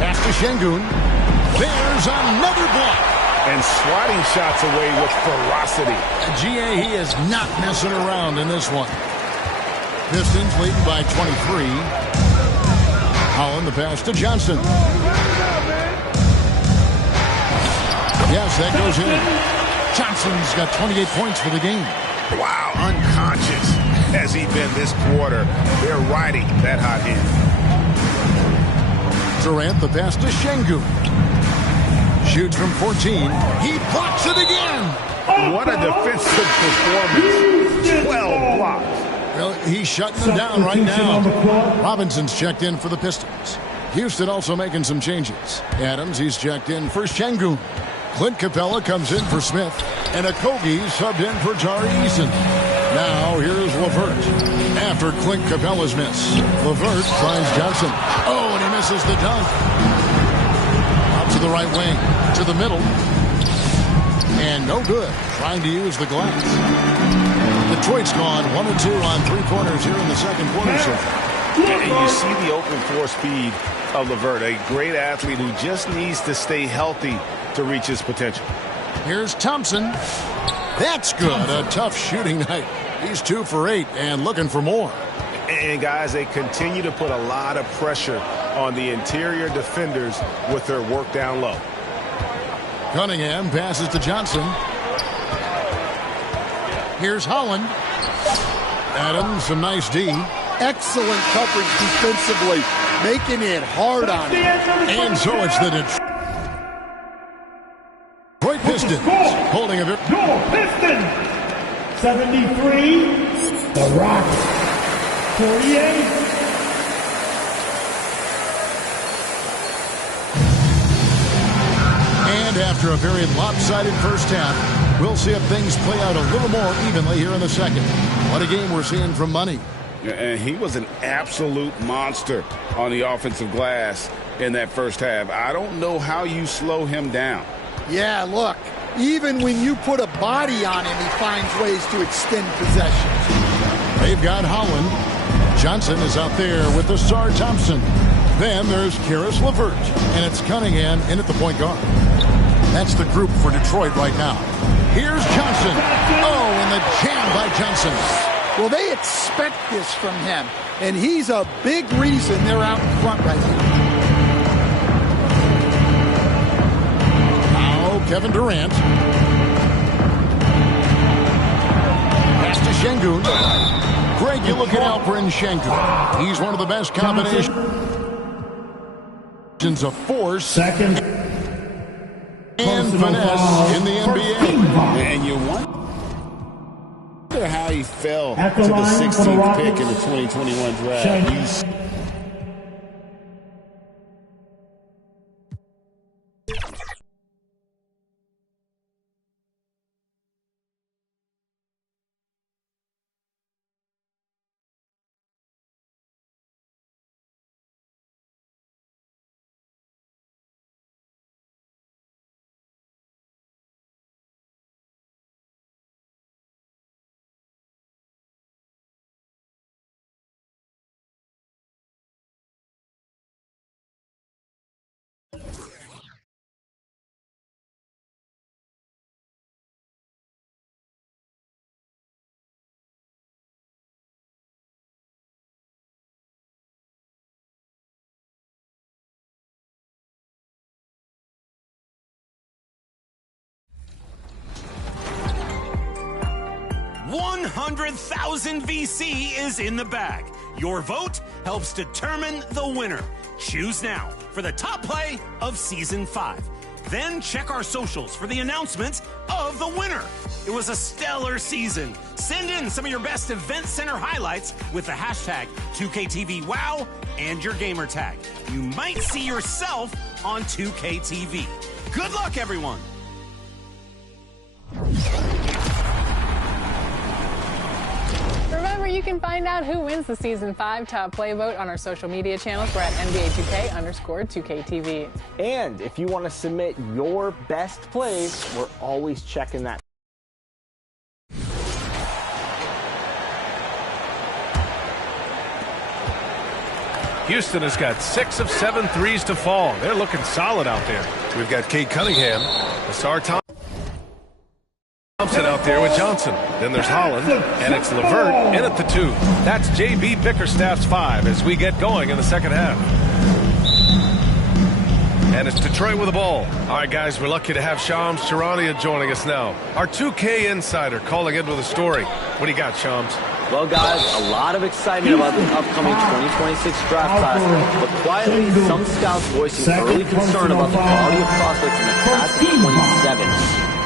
Pass to Şengün. There's another block. And swatting shots away with ferocity. GA, he is not messing around in this one. Pistons leading by 23. Holland the pass to Johnson. Yes, that goes in. Johnson's got 28 points for the game. Wow, unconscious has he been this quarter. They're riding that hot hand. Durant the pass to Şengün. Shoots from 14. He blocks it again. What a defensive performance. 12 blocks. Well, he's shutting them down right now. Robinson's checked in for the Pistons. Houston also making some changes. Adams, he's checked in for Şengün. Clint Capella comes in for Smith. And Okogie subbed in for Tari Eason. Now, here's LeVert. After Clint Capella's miss, LeVert finds Johnson. Oh, and he misses the dunk. Out to the right wing. To the middle. And no good. Trying to use the glass. Detroit's gone 1 of 2 on three-pointers here in the second quarter. So. And you see the open floor speed of LeVert, a great athlete who just needs to stay healthy to reach his potential. Here's Thompson. That's good. A tough shooting night. He's 2 for 8 and looking for more. And guys, they continue to put a lot of pressure on the interior defenders with their work down low. Cunningham passes to Johnson. Here's Holland. Adams, some nice D. Excellent coverage defensively, making it hard on him. And so it's the Detroit Pistons holding a victory. Your Pistons, 73. The Rockets, 48. And after a very lopsided first half, we'll see if things play out a little more evenly here in the second. What a game we're seeing from Money. And he was an absolute monster on the offensive glass in that first half. I don't know how you slow him down. Yeah, look, even when you put a body on him, he finds ways to extend possessions. They've got Holland. Johnson is out there with the star Thompson. Then there's Karis LeVert, and it's Cunningham in at the point guard. That's the group for Detroit right now. Here's Johnson. Oh, and the jam by Johnson. Well, they expect this from him, and he's a big reason they're out in front right now. Now Kevin Durant. Pass to Şengün. Greg, you look at Alperen Şengün. He's one of the best combinations of force. Second. And finesse in the NBA. And you wonder how he fell to the 16th pick in the 2021 draft. $100,000 VC is in the bag. Your vote helps determine the winner. Choose now for the top play of Season 5. Then check our socials for the announcement of the winner. It was a stellar season. Send in some of your best Event Center highlights with the hashtag 2KTVWOW and your gamer tag. You might see yourself on 2KTV. Good luck, everyone. Remember, you can find out who wins the Season 5 Top Play vote on our social media channels. We're at NBA2K_2KTV. And if you want to submit your best plays, we're always checking that. Houston has got 6 of 7 threes to fall. They're looking solid out there. We've got Cade Cunningham, Asar Thompson out there with Johnson. Then there's Holland, and it's LeVert in at the 2. That's J.B. Bickerstaff's 5 as we get going in the second half. And it's Detroit with the ball. All right, guys, we're lucky to have Shams Charania joining us now. Our 2K insider calling in with a story. What do you got, Shams? Well, guys, a lot of excitement about the upcoming 2026 draft class, but quietly, some scouts voicing early concern about the quality of prospects in the class of 27.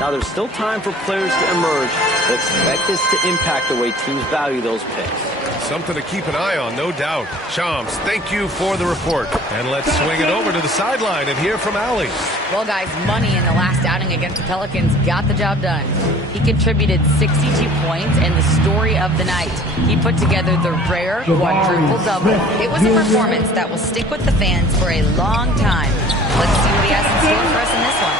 Now, there's still time for players to emerge, but expect this to impact the way teams value those picks. Something to keep an eye on, no doubt. Shams, thank you for the report. And let's swing it over to the sideline and hear from Allie. Well, guys, Money in the last outing against the Pelicans got the job done. He contributed 62 points and the story of the night. He put together the rare quadruple-double. It was a performance that will stick with the fans for a long time. Let's see what he has in store for us in this one.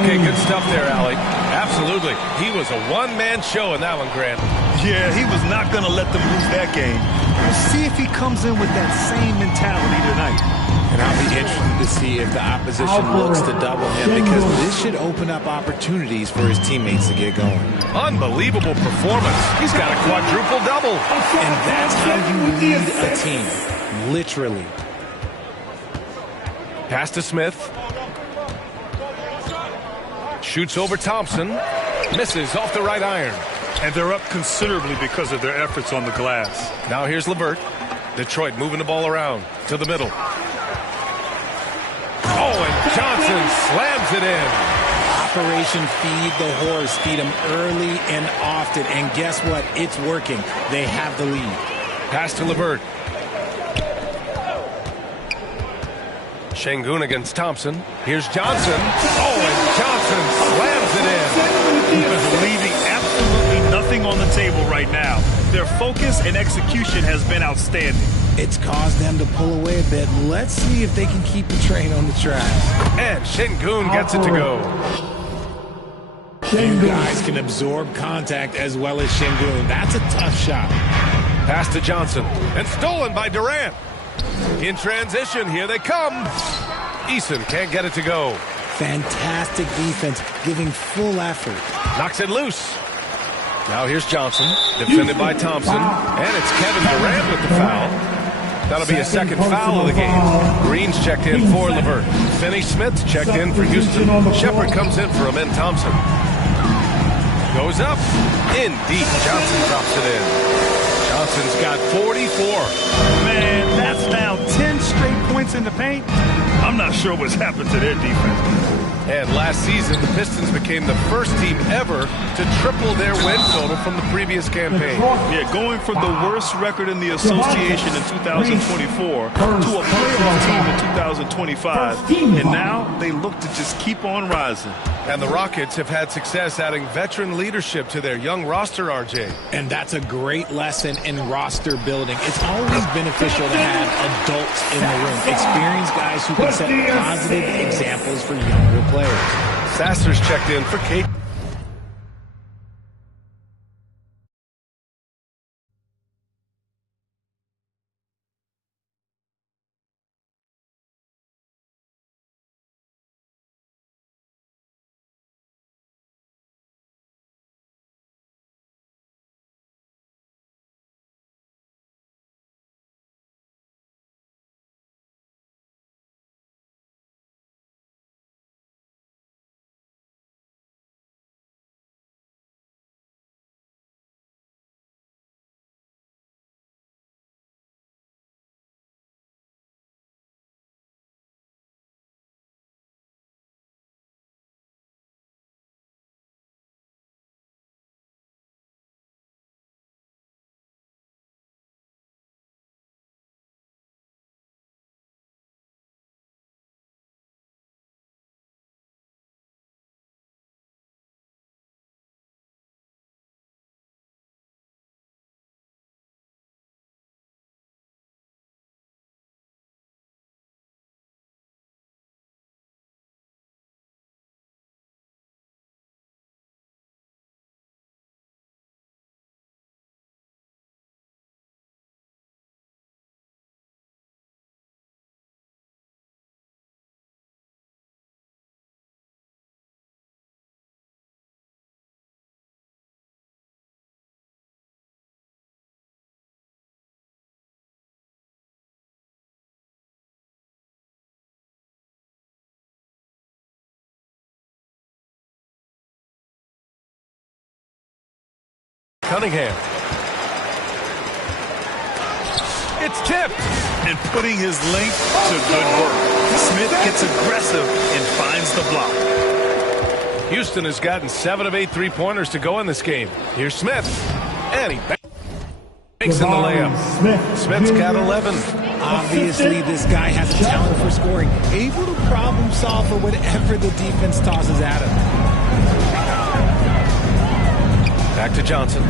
Okay, good stuff there, Allie. Absolutely. He was a one-man show in that one, Grant. Yeah, he was not going to let them lose that game. We'll see if he comes in with that same mentality tonight. And I'll be interested to see if the opposition looks to double him, because this should open up opportunities for his teammates to get going. Unbelievable performance. He's got a quadruple-double. And that's how you lead a team. Literally. Pass to Smith. Shoots over Thompson. Misses off the right iron. And they're up considerably because of their efforts on the glass. Now here's LeVert. Detroit moving the ball around to the middle. Oh, and Johnson slams it in. Operation Feed the Horse. Feed him early and often. And guess what? It's working. They have the lead. Pass to LeVert. Şengün against Thompson. Here's Johnson. Oh, and Johnson slams it in. Defense leaving absolutely nothing on the table right now. Their focus and execution has been outstanding. It's caused them to pull away a bit. Let's see if they can keep the train on the track. And Şengün gets it to go. You guys can absorb contact as well as Şengün. That's a tough shot. Pass to Johnson. And stolen by Durant. In transition, here they come. Eason can't get it to go. Fantastic defense, giving full effort. Knocks it loose. Now here's Johnson, defended by Thompson. And it's Kevin Durant with the foul. That'll be a second foul of the game. Green's checked in for LeVert. Finney-Smith checked in for Houston. Shepard comes in for Amen Thompson. Goes up. In deep. Johnson drops it in. Johnson's got 44. Man, that's now 10 straight points in the paint. I'm not sure what's happened to their defense. And last season, the Pistons became the first team ever to triple their win total from the previous campaign. Yeah, going from the worst record in the association in 2024 to a playoff team in 2025. And now they look to just keep on rising. And the Rockets have had success adding veteran leadership to their young roster, RJ. And that's a great lesson in roster building. It's always beneficial to have adults in the room, experienced guys who can set positive examples for younger players. Sasser's checked in for Kate. Cunningham. It's tipped. And putting his length to good work. Smith gets aggressive and finds the block. Houston has gotten 7 of 8 three-pointers to go in this game. Here's Smith. And he makes in the layup. Smith's got 11. Obviously, this guy has a talent for scoring. Able to problem solve for whatever the defense tosses at him. Back to Johnson.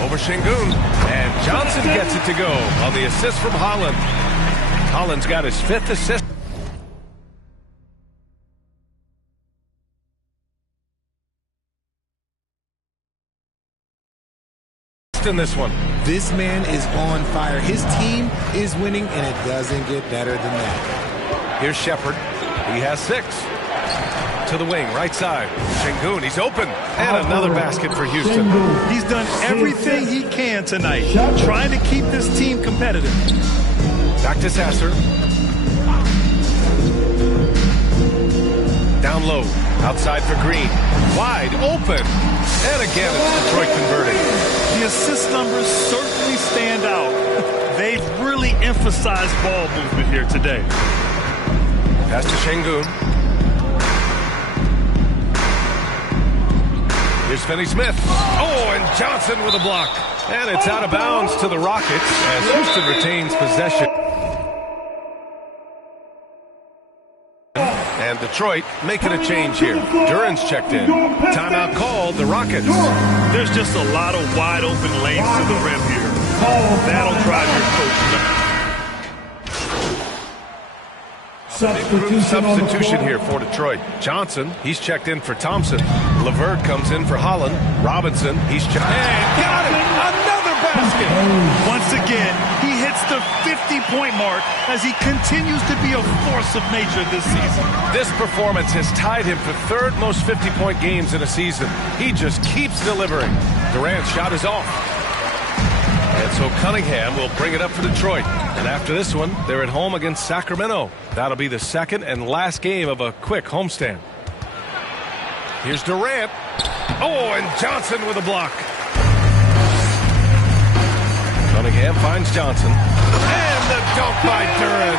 Over Şengün. And Johnson gets it to go on the assist from Holland. Holland's got his 5th assist. In this one. This man is on fire. His team is winning, and it doesn't get better than that. Here's Shepard. He has 6. To the wing, right side. Şengün, he's open. And another basket for Houston. He's done everything he can tonight, trying to keep this team competitive. Back to Sasser. Down low, outside for Green. Wide open. And again, it's Detroit converting. The assist numbers certainly stand out. They've really emphasized ball movement here today. Pass to Şengün. Here's Finney-Smith. Oh, and Johnson with a block. And it's out of bounds to the Rockets as Houston retains possession. And Detroit making a change here. Duren's checked in. Timeout called, the Rockets. There's just a lot of wide open lanes to the rim here. That'll drive your coach. Substitution here for Detroit. Johnson, he's checked in for Thompson. LeVert comes in for Holland. Robinson, he's checked. And got it! Another basket! Once again, he hits the 50-point mark as he continues to be a force of nature this season. This performance has tied him for third most 50-point games in a season. He just keeps delivering. Durant's shot is off. And so Cunningham will bring it up for Detroit. And after this one, they're at home against Sacramento. That'll be the second and last game of a quick homestand. Here's Durant. Oh, and Johnson with a block. Cunningham finds Johnson. And the dunk by Duren.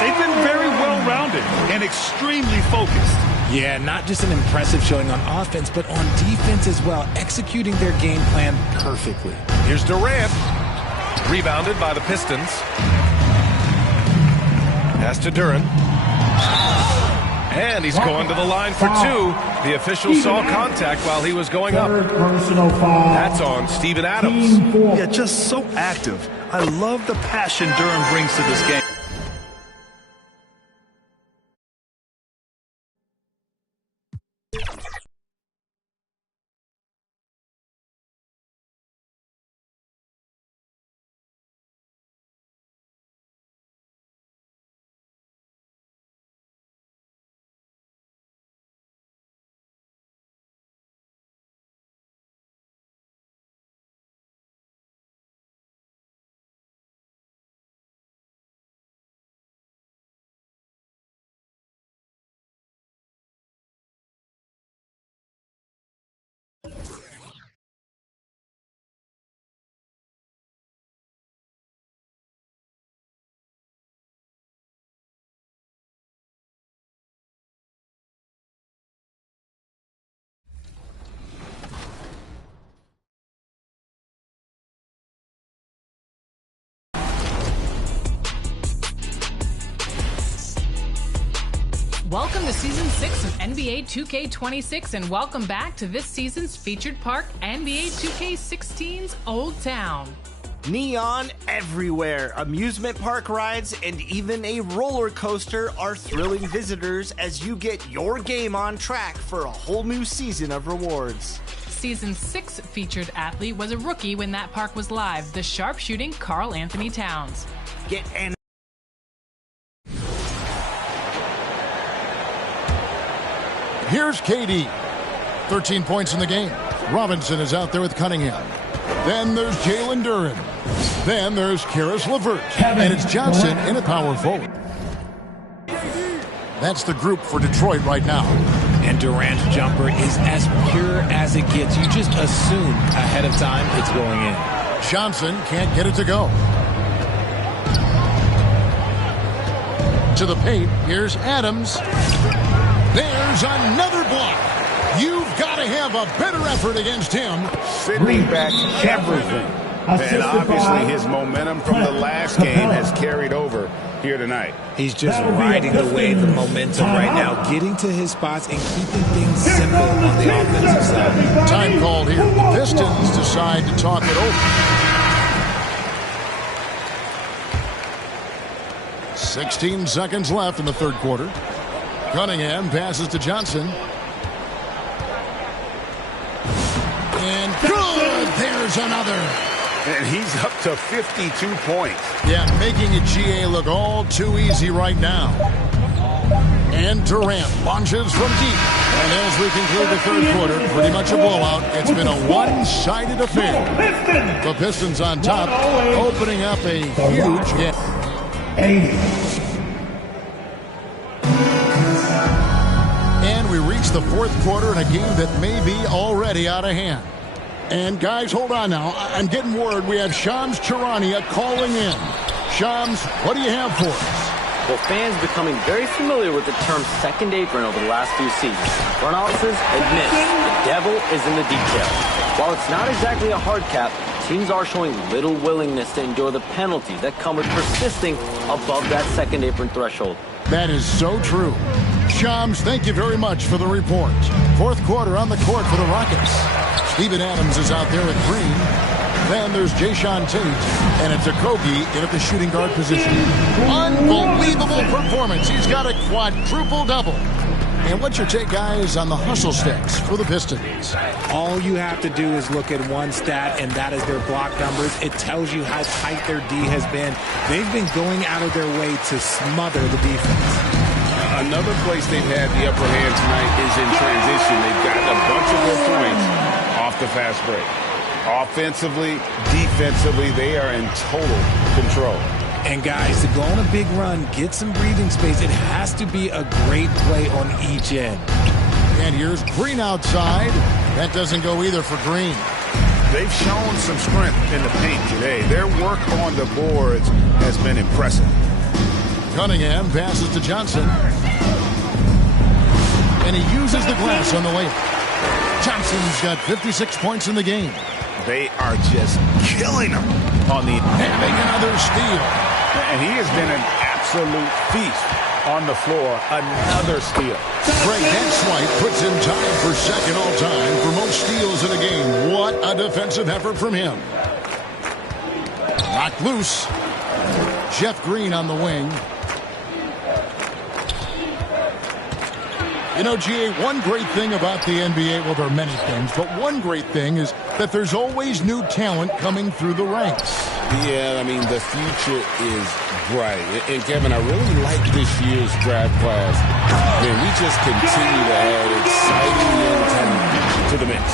They've been very well-rounded and extremely focused. Yeah, not just an impressive showing on offense, but on defense as well, executing their game plan perfectly. Here's Durant. Rebounded by the Pistons. Pass to Duren. And he's going to the line for two. The official saw contact while he was going up. That's on Steven Adams. Yeah, just so active. I love the passion Duren brings to this game. Welcome to Season 6 of NBA 2K26, and welcome back to this season's featured park, NBA 2K16's Old Town. Neon everywhere, amusement park rides, and even a roller coaster are thrilling visitors as you get your game on track for a whole new season of rewards. Season 6 featured athlete was a rookie when that park was live, the sharpshooting Karl Anthony Towns. Get an Here's KD. 13 points in the game. Robinson is out there with Cunningham. Then there's Jalen Duren. Then there's Caris LeVert. And it's Johnson in a power forward. That's the group for Detroit right now. And Durant's jumper is as pure as it gets. You just assume ahead of time it's going in. Johnson can't get it to go. To the paint, here's Adams. There's another block. You've got to have a better effort against him. Sitting back everything. And obviously his momentum from the last game has carried over here tonight. He's just riding the wave of momentum right now, getting to his spots and keeping things simple on the offensive side. Time called here. The Pistons decide to talk it over. 16 seconds left in the third quarter. Cunningham passes to Johnson. And good! There's another. And he's up to 52 points. Yeah, making a GA look all too easy right now. And Durant launches from deep. And as we conclude the third quarter, pretty much a blowout. It's been a one-sided affair. The Pistons on top, opening up a huge game. 80. And we reach the fourth quarter in a game that may be already out of hand. And guys, hold on now. I'm getting word we have Shams Charania calling in. Shams, what do you have for us? Well, fans becoming very familiar with the term second apron over the last few seasons. Front offices admit the devil is in the details. While it's not exactly a hard cap, teams are showing little willingness to endure the penalties that come with persisting above that second apron threshold. That is so true. Shams, thank you very much for the report. Fourth quarter on the court for the Rockets. Steven Adams is out there at green. Then there's Jayshawn Tate, and it's Okogie in at the shooting guard position. Unbelievable performance. He's got a quadruple-double. And what's your take, guys, on the hustle stats for the Pistons? All you have to do is look at one stat, and that is their block numbers. It tells you how tight their D has been. They've been going out of their way to smother the defense. Another place they've had the upper hand tonight is in transition. They've gotten a bunch of their points off the fast break. Offensively, defensively, they are in total control. And guys, to go on a big run, get some breathing space, it has to be a great play on each end. And here's Green outside. That doesn't go either for Green. They've shown some strength in the paint today. Their work on the boards has been impressive. Cunningham passes to Johnson. And he uses the glass on the layup. Johnson's got 56 points in the game. They are just killing them on the... Having another steal. And he has been an absolute feast on the floor. Another steal. Greg Hanswite puts him tied for second all-time for most steals in a game. What a defensive effort from him. Knocked loose. Jeff Green on the wing. You know, GA, one great thing about the NBA, well, there are many things, but one great thing is that there's always new talent coming through the ranks. Yeah, I mean, the future is bright. And, Kevin, I really like this year's draft class. Man, we just continue to add exciting young talent to the mix.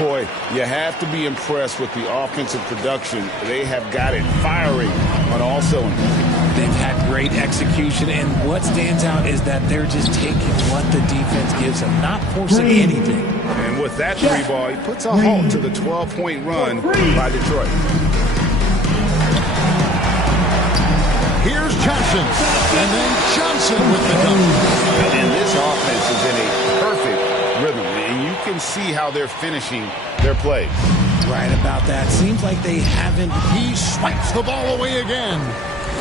Boy, you have to be impressed with the offensive production. They have got it firing on all cylinders. They've had great execution, and what stands out is that they're just taking what the defense gives them, not forcing anything. And with that three ball, he puts a halt to the 12-point run by Detroit. Here's Johnson, and then Johnson with the dunk. And this offense is in a perfect rhythm, and you can see how they're finishing their play. Right about that. Seems like they haven't. He swipes the ball away again.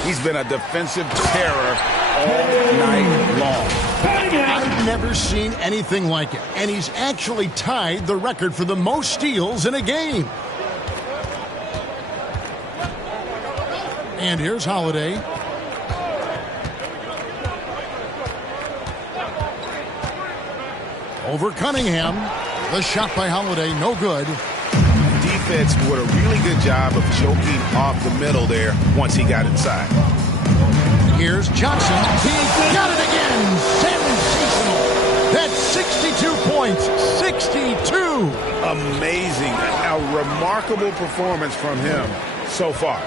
He's been a defensive terror all night long. I've never seen anything like it. And he's actually tied the record for the most steals in a game. And here's Holiday. Over Cunningham. The shot by Holiday, no good. Defense did a really good job of choking off the middle there once he got inside. Here's Johnson. He got it again. Sensational. That's 62 points. 62. Amazing. A remarkable performance from him so far.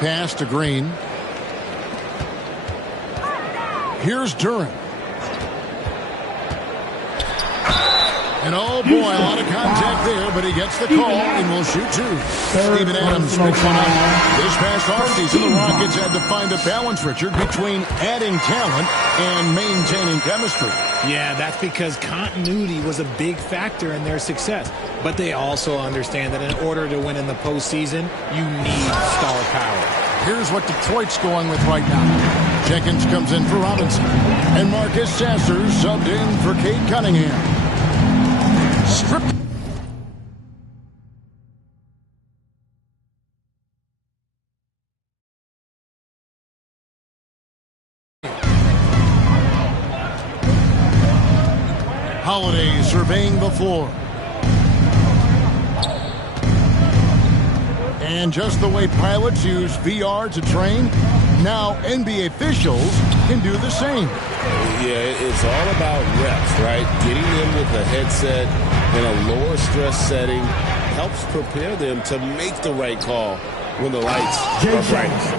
Pass to Green. Here's Duran. And oh boy, a lot of contact there, but he gets the call and will shoot two. Steven Adams picks one up. This past offseason, the Rockets had to find a balance, Richard, between adding talent and maintaining chemistry. Yeah, that's because continuity was a big factor in their success. But they also understand that in order to win in the postseason, you need star power. Here's what Detroit's going with right now. Jenkins comes in for Robinson. And Marcus Sasser subbed in for Cade Cunningham. Stripped. Holiday surveying the floor. And just the way pilots use VR to train, now NBA officials can do the same. Yeah, it's all about reps, right? Getting them with a headset in a lower stress setting helps prepare them to make the right call when the lights are brightest.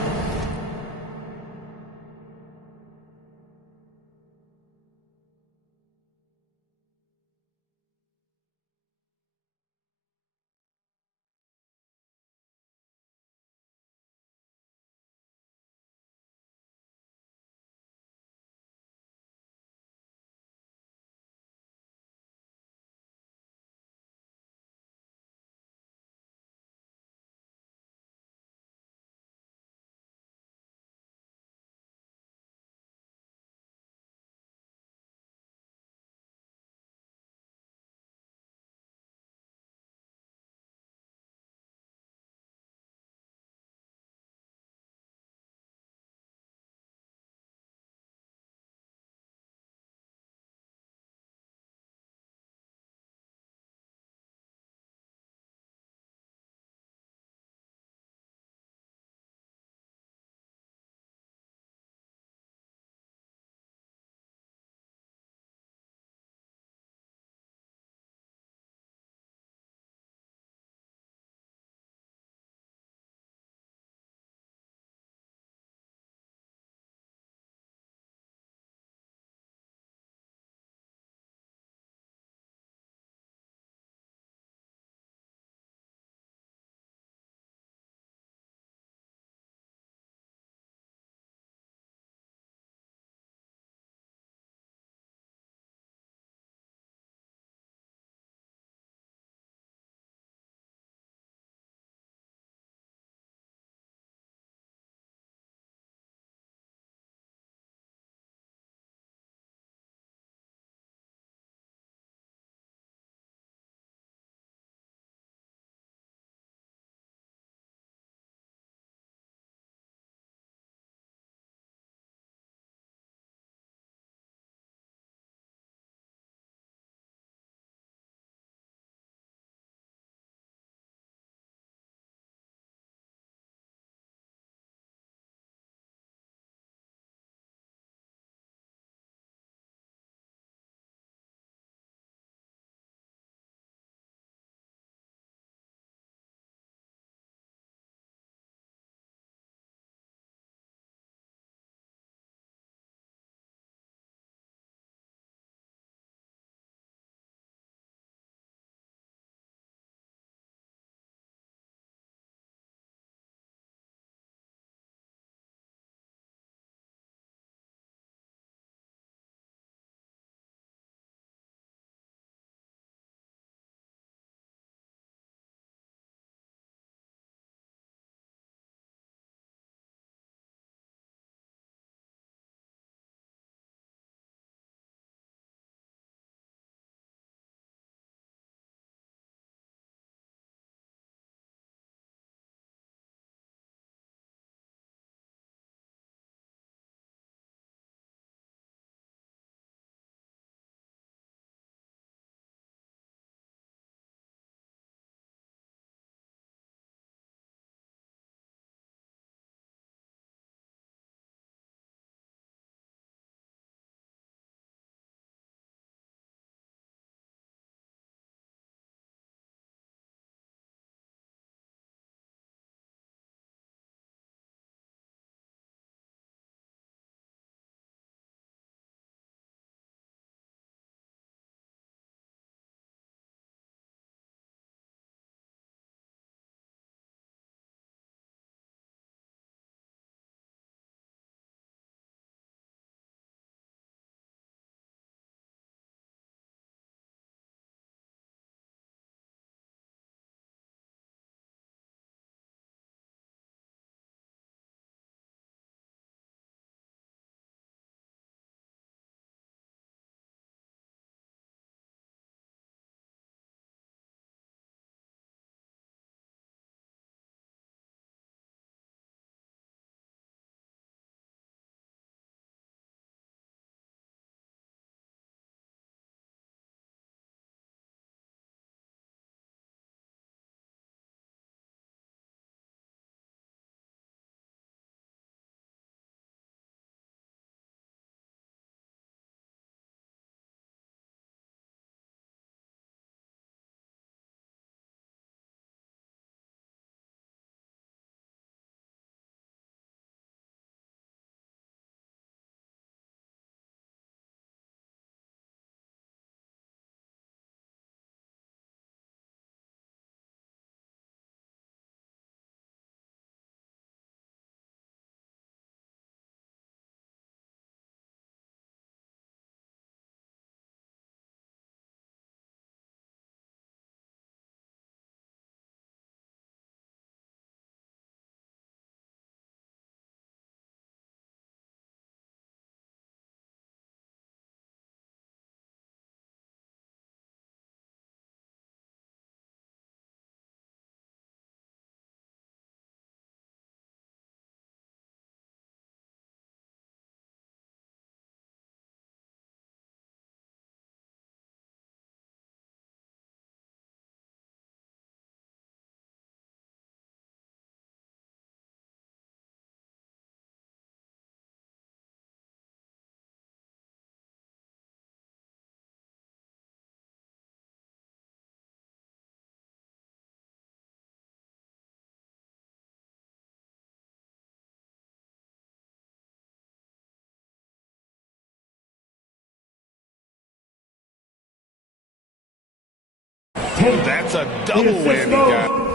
That's a double whammy, guys.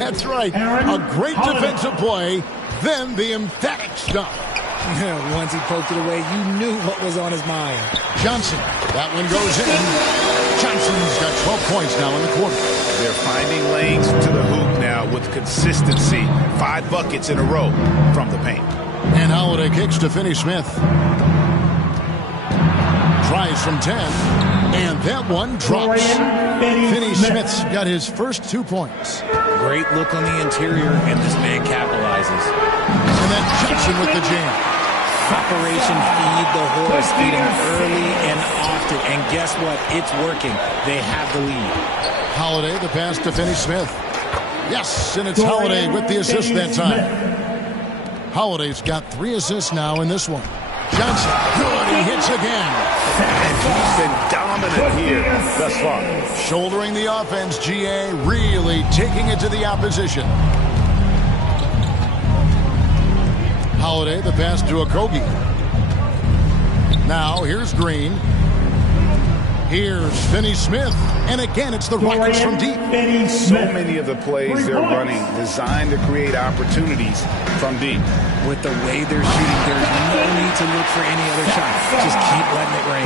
That's right. A great defensive play, then the emphatic stuff. Once he poked it away, you knew what was on his mind. Johnson, that one goes in. Johnson's got 12 points now in the quarter. They're finding lanes to the hoop now with consistency. 5 buckets in a row from the paint. And Holiday kicks to Finney-Smith. Tries from 10. And that one drops. Finney-Smith's got his first 2 points. Great look on the interior, and this man capitalizes. And then Johnson with the jam. Operation Feed the Horse, eating early and often. And guess what? It's working. They have the lead. Holiday, the pass to Finney-Smith. Yes, and it's Holiday with the assist that time. Holiday's got 3 assists now in this one. Johnson, good, he hits again. And he's been dominant here thus far. Shouldering the offense, GA, really taking it to the opposition. Holiday, the pass to Okogie. Now, here's Green. Here's Finney-Smith. And again, it's the Rockets from deep. So many of the plays they're running designed to create opportunities from deep. With the way they're shooting, there's no need to look for any other shot. Just keep letting it rain.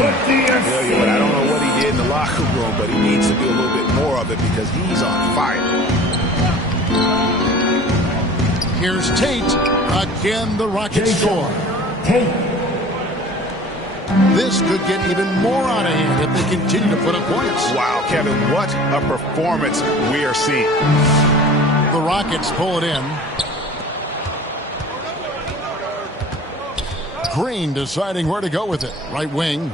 But I don't know what he did in the locker room, but he needs to do a little bit more of it because he's on fire. Here's Tate. Again, the Rockets score. This could get even more out of hand if they continue to put up points. Wow, Kevin, what a performance we are seeing. The Rockets pull it in. Green deciding where to go with it. Right wing.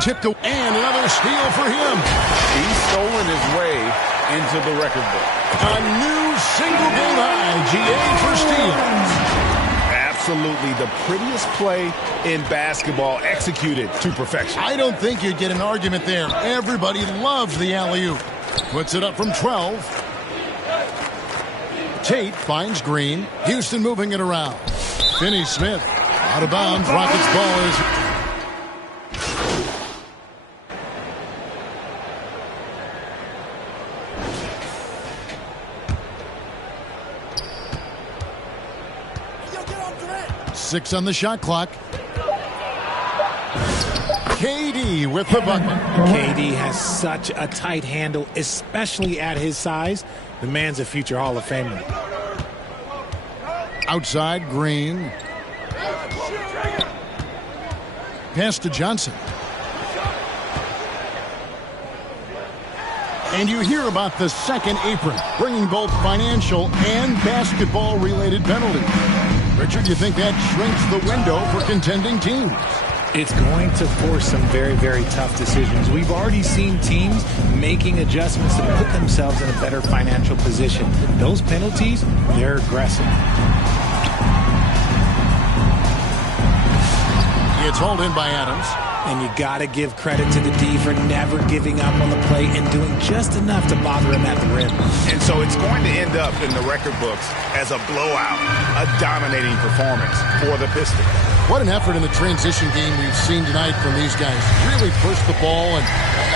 Tipped away, and another steal for him. He's stolen his way into the record book. A new single-game high, GA for steals. Absolutely the prettiest play in basketball, executed to perfection. I don't think you'd get an argument there. Everybody loves the alley-oop. Puts it up from 12. Tate finds Green. Houston moving it around. Finney-Smith out of bounds. Rockets ball is... Six on the shot clock. KD with the bucket. KD has such a tight handle, especially at his size. The man's a future Hall of Famer. Outside, Green. Pass to Johnson. And you hear about the second apron, bringing both financial and basketball-related penalties. Richard, do you think that shrinks the window for contending teams? It's going to force some very, very tough decisions. We've already seen teams making adjustments to put themselves in a better financial position. Those penalties, they're aggressive. It's hauled in by Adams. And you got to give credit to the D for never giving up on the play and doing just enough to bother him at the rim. And so it's going to end up in the record books as a blowout, a dominating performance for the Pistons. What an effort in the transition game we've seen tonight from these guys. Really pushed the ball, and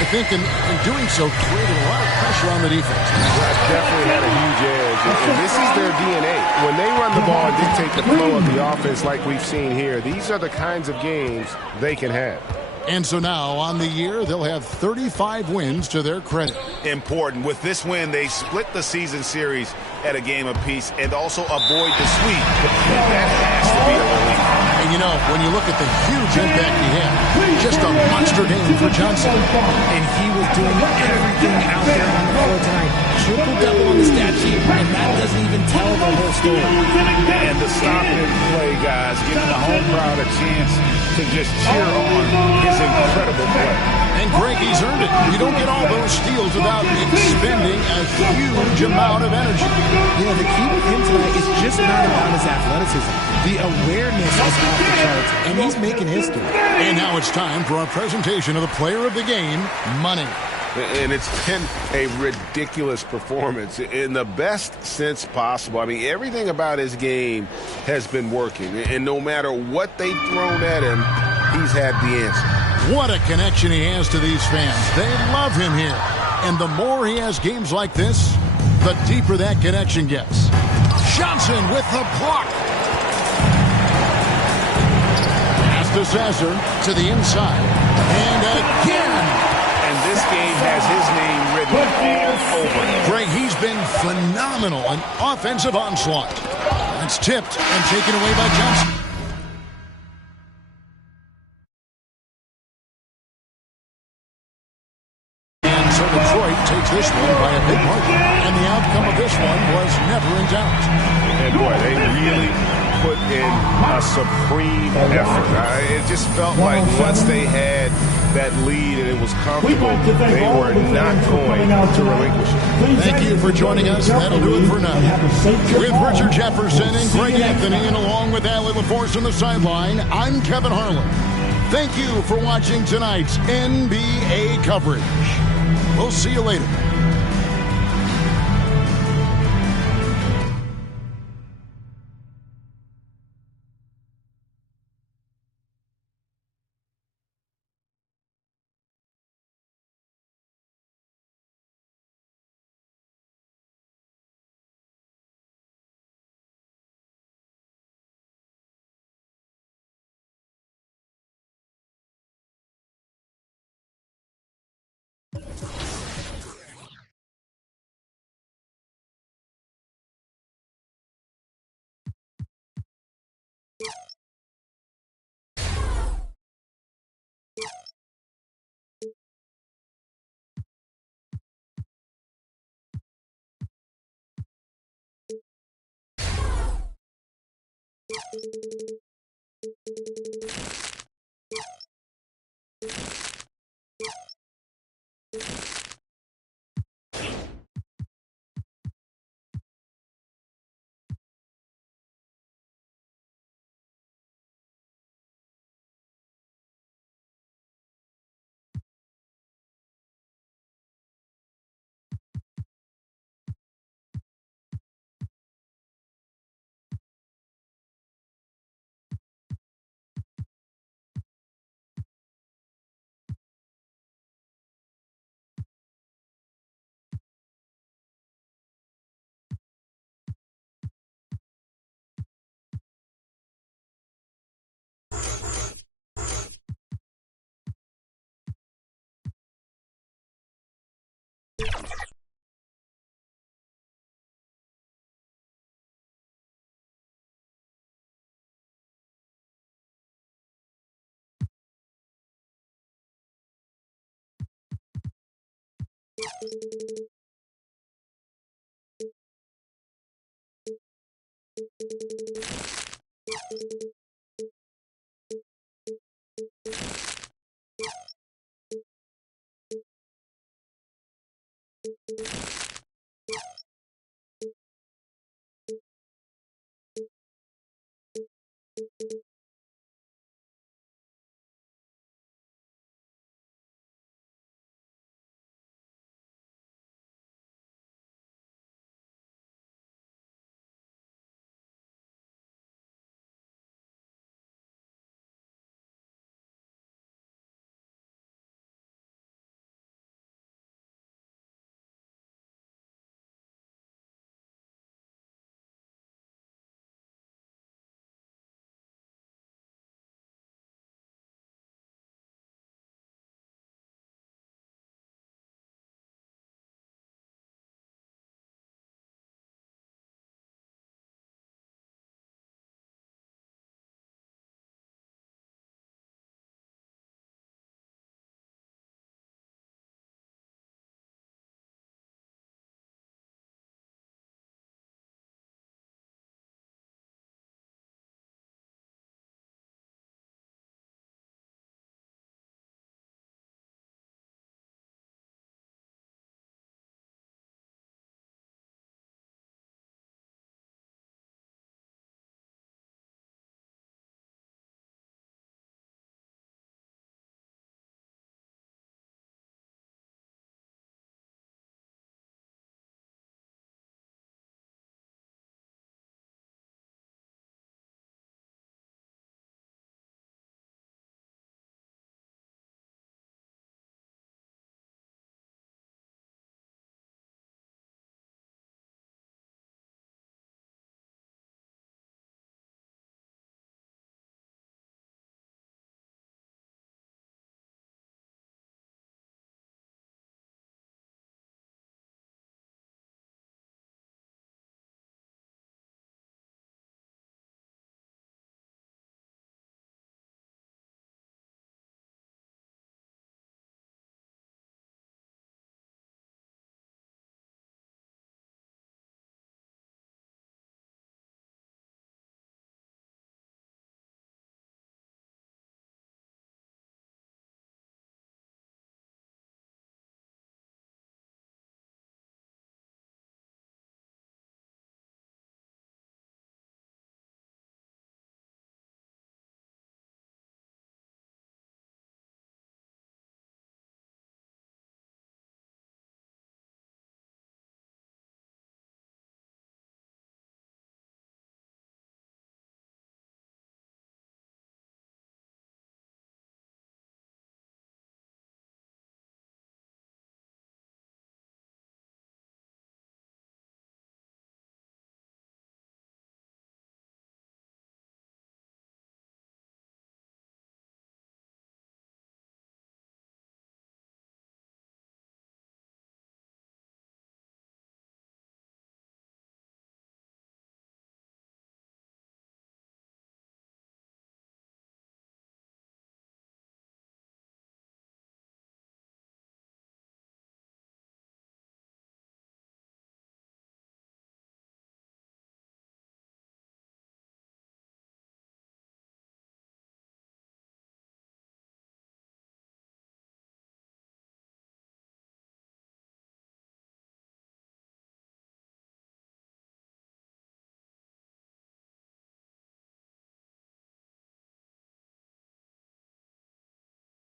I think in doing so created a lot of pressure on the defense. That definitely had a huge edge, and this is their DNA. When they run the ball and dictate the flow of the offense like we've seen here, these are the kinds of games they can have. And so now, on the year, they'll have 35 wins to their credit. Important. With this win, they split the season series at a game apiece and also avoid the sweep. That has to be a relief. And you know, when you look at the huge impact he had, just a monster game for Johnson. And he was doing everything out there on the floor tonight. Triple-double on the stat sheet, and that doesn't even tell the whole story. And the stop and play, guys, giving the home crowd a chance to just cheer on his incredible play. And Greg, he's earned it. You don't get all those steals without expending a huge amount of energy. You know, the key with him tonight is just not about his athleticism. The awareness is off the charts, and he's making history. And now it's time for our presentation of the player of the game, Money. And it's been a ridiculous performance in the best sense possible. I mean, everything about his game has been working. And no matter what they've thrown at him, he's had the answer. What a connection he has to these fans. They love him here. And the more he has games like this, the deeper that connection gets. Johnson with the block. Pass to Sasser to the inside. And again. And this game has his name written all over it. Greg, he's been phenomenal in offensive onslaught. It's tipped and taken away by Johnson. And so Detroit takes this one by a big margin. And the outcome of this one was never in doubt. And boy, they really put in a supreme effort. It just felt like once they had that lead and it was comfortable, they were not going to relinquish it. Thank you for joining us. That'll do it for now. With Richard Jefferson and Greg Anthony, and along with Allie LaForce on the sideline, I'm Kevin Harlan. Thank you for watching tonight's NBA coverage. We'll see you later.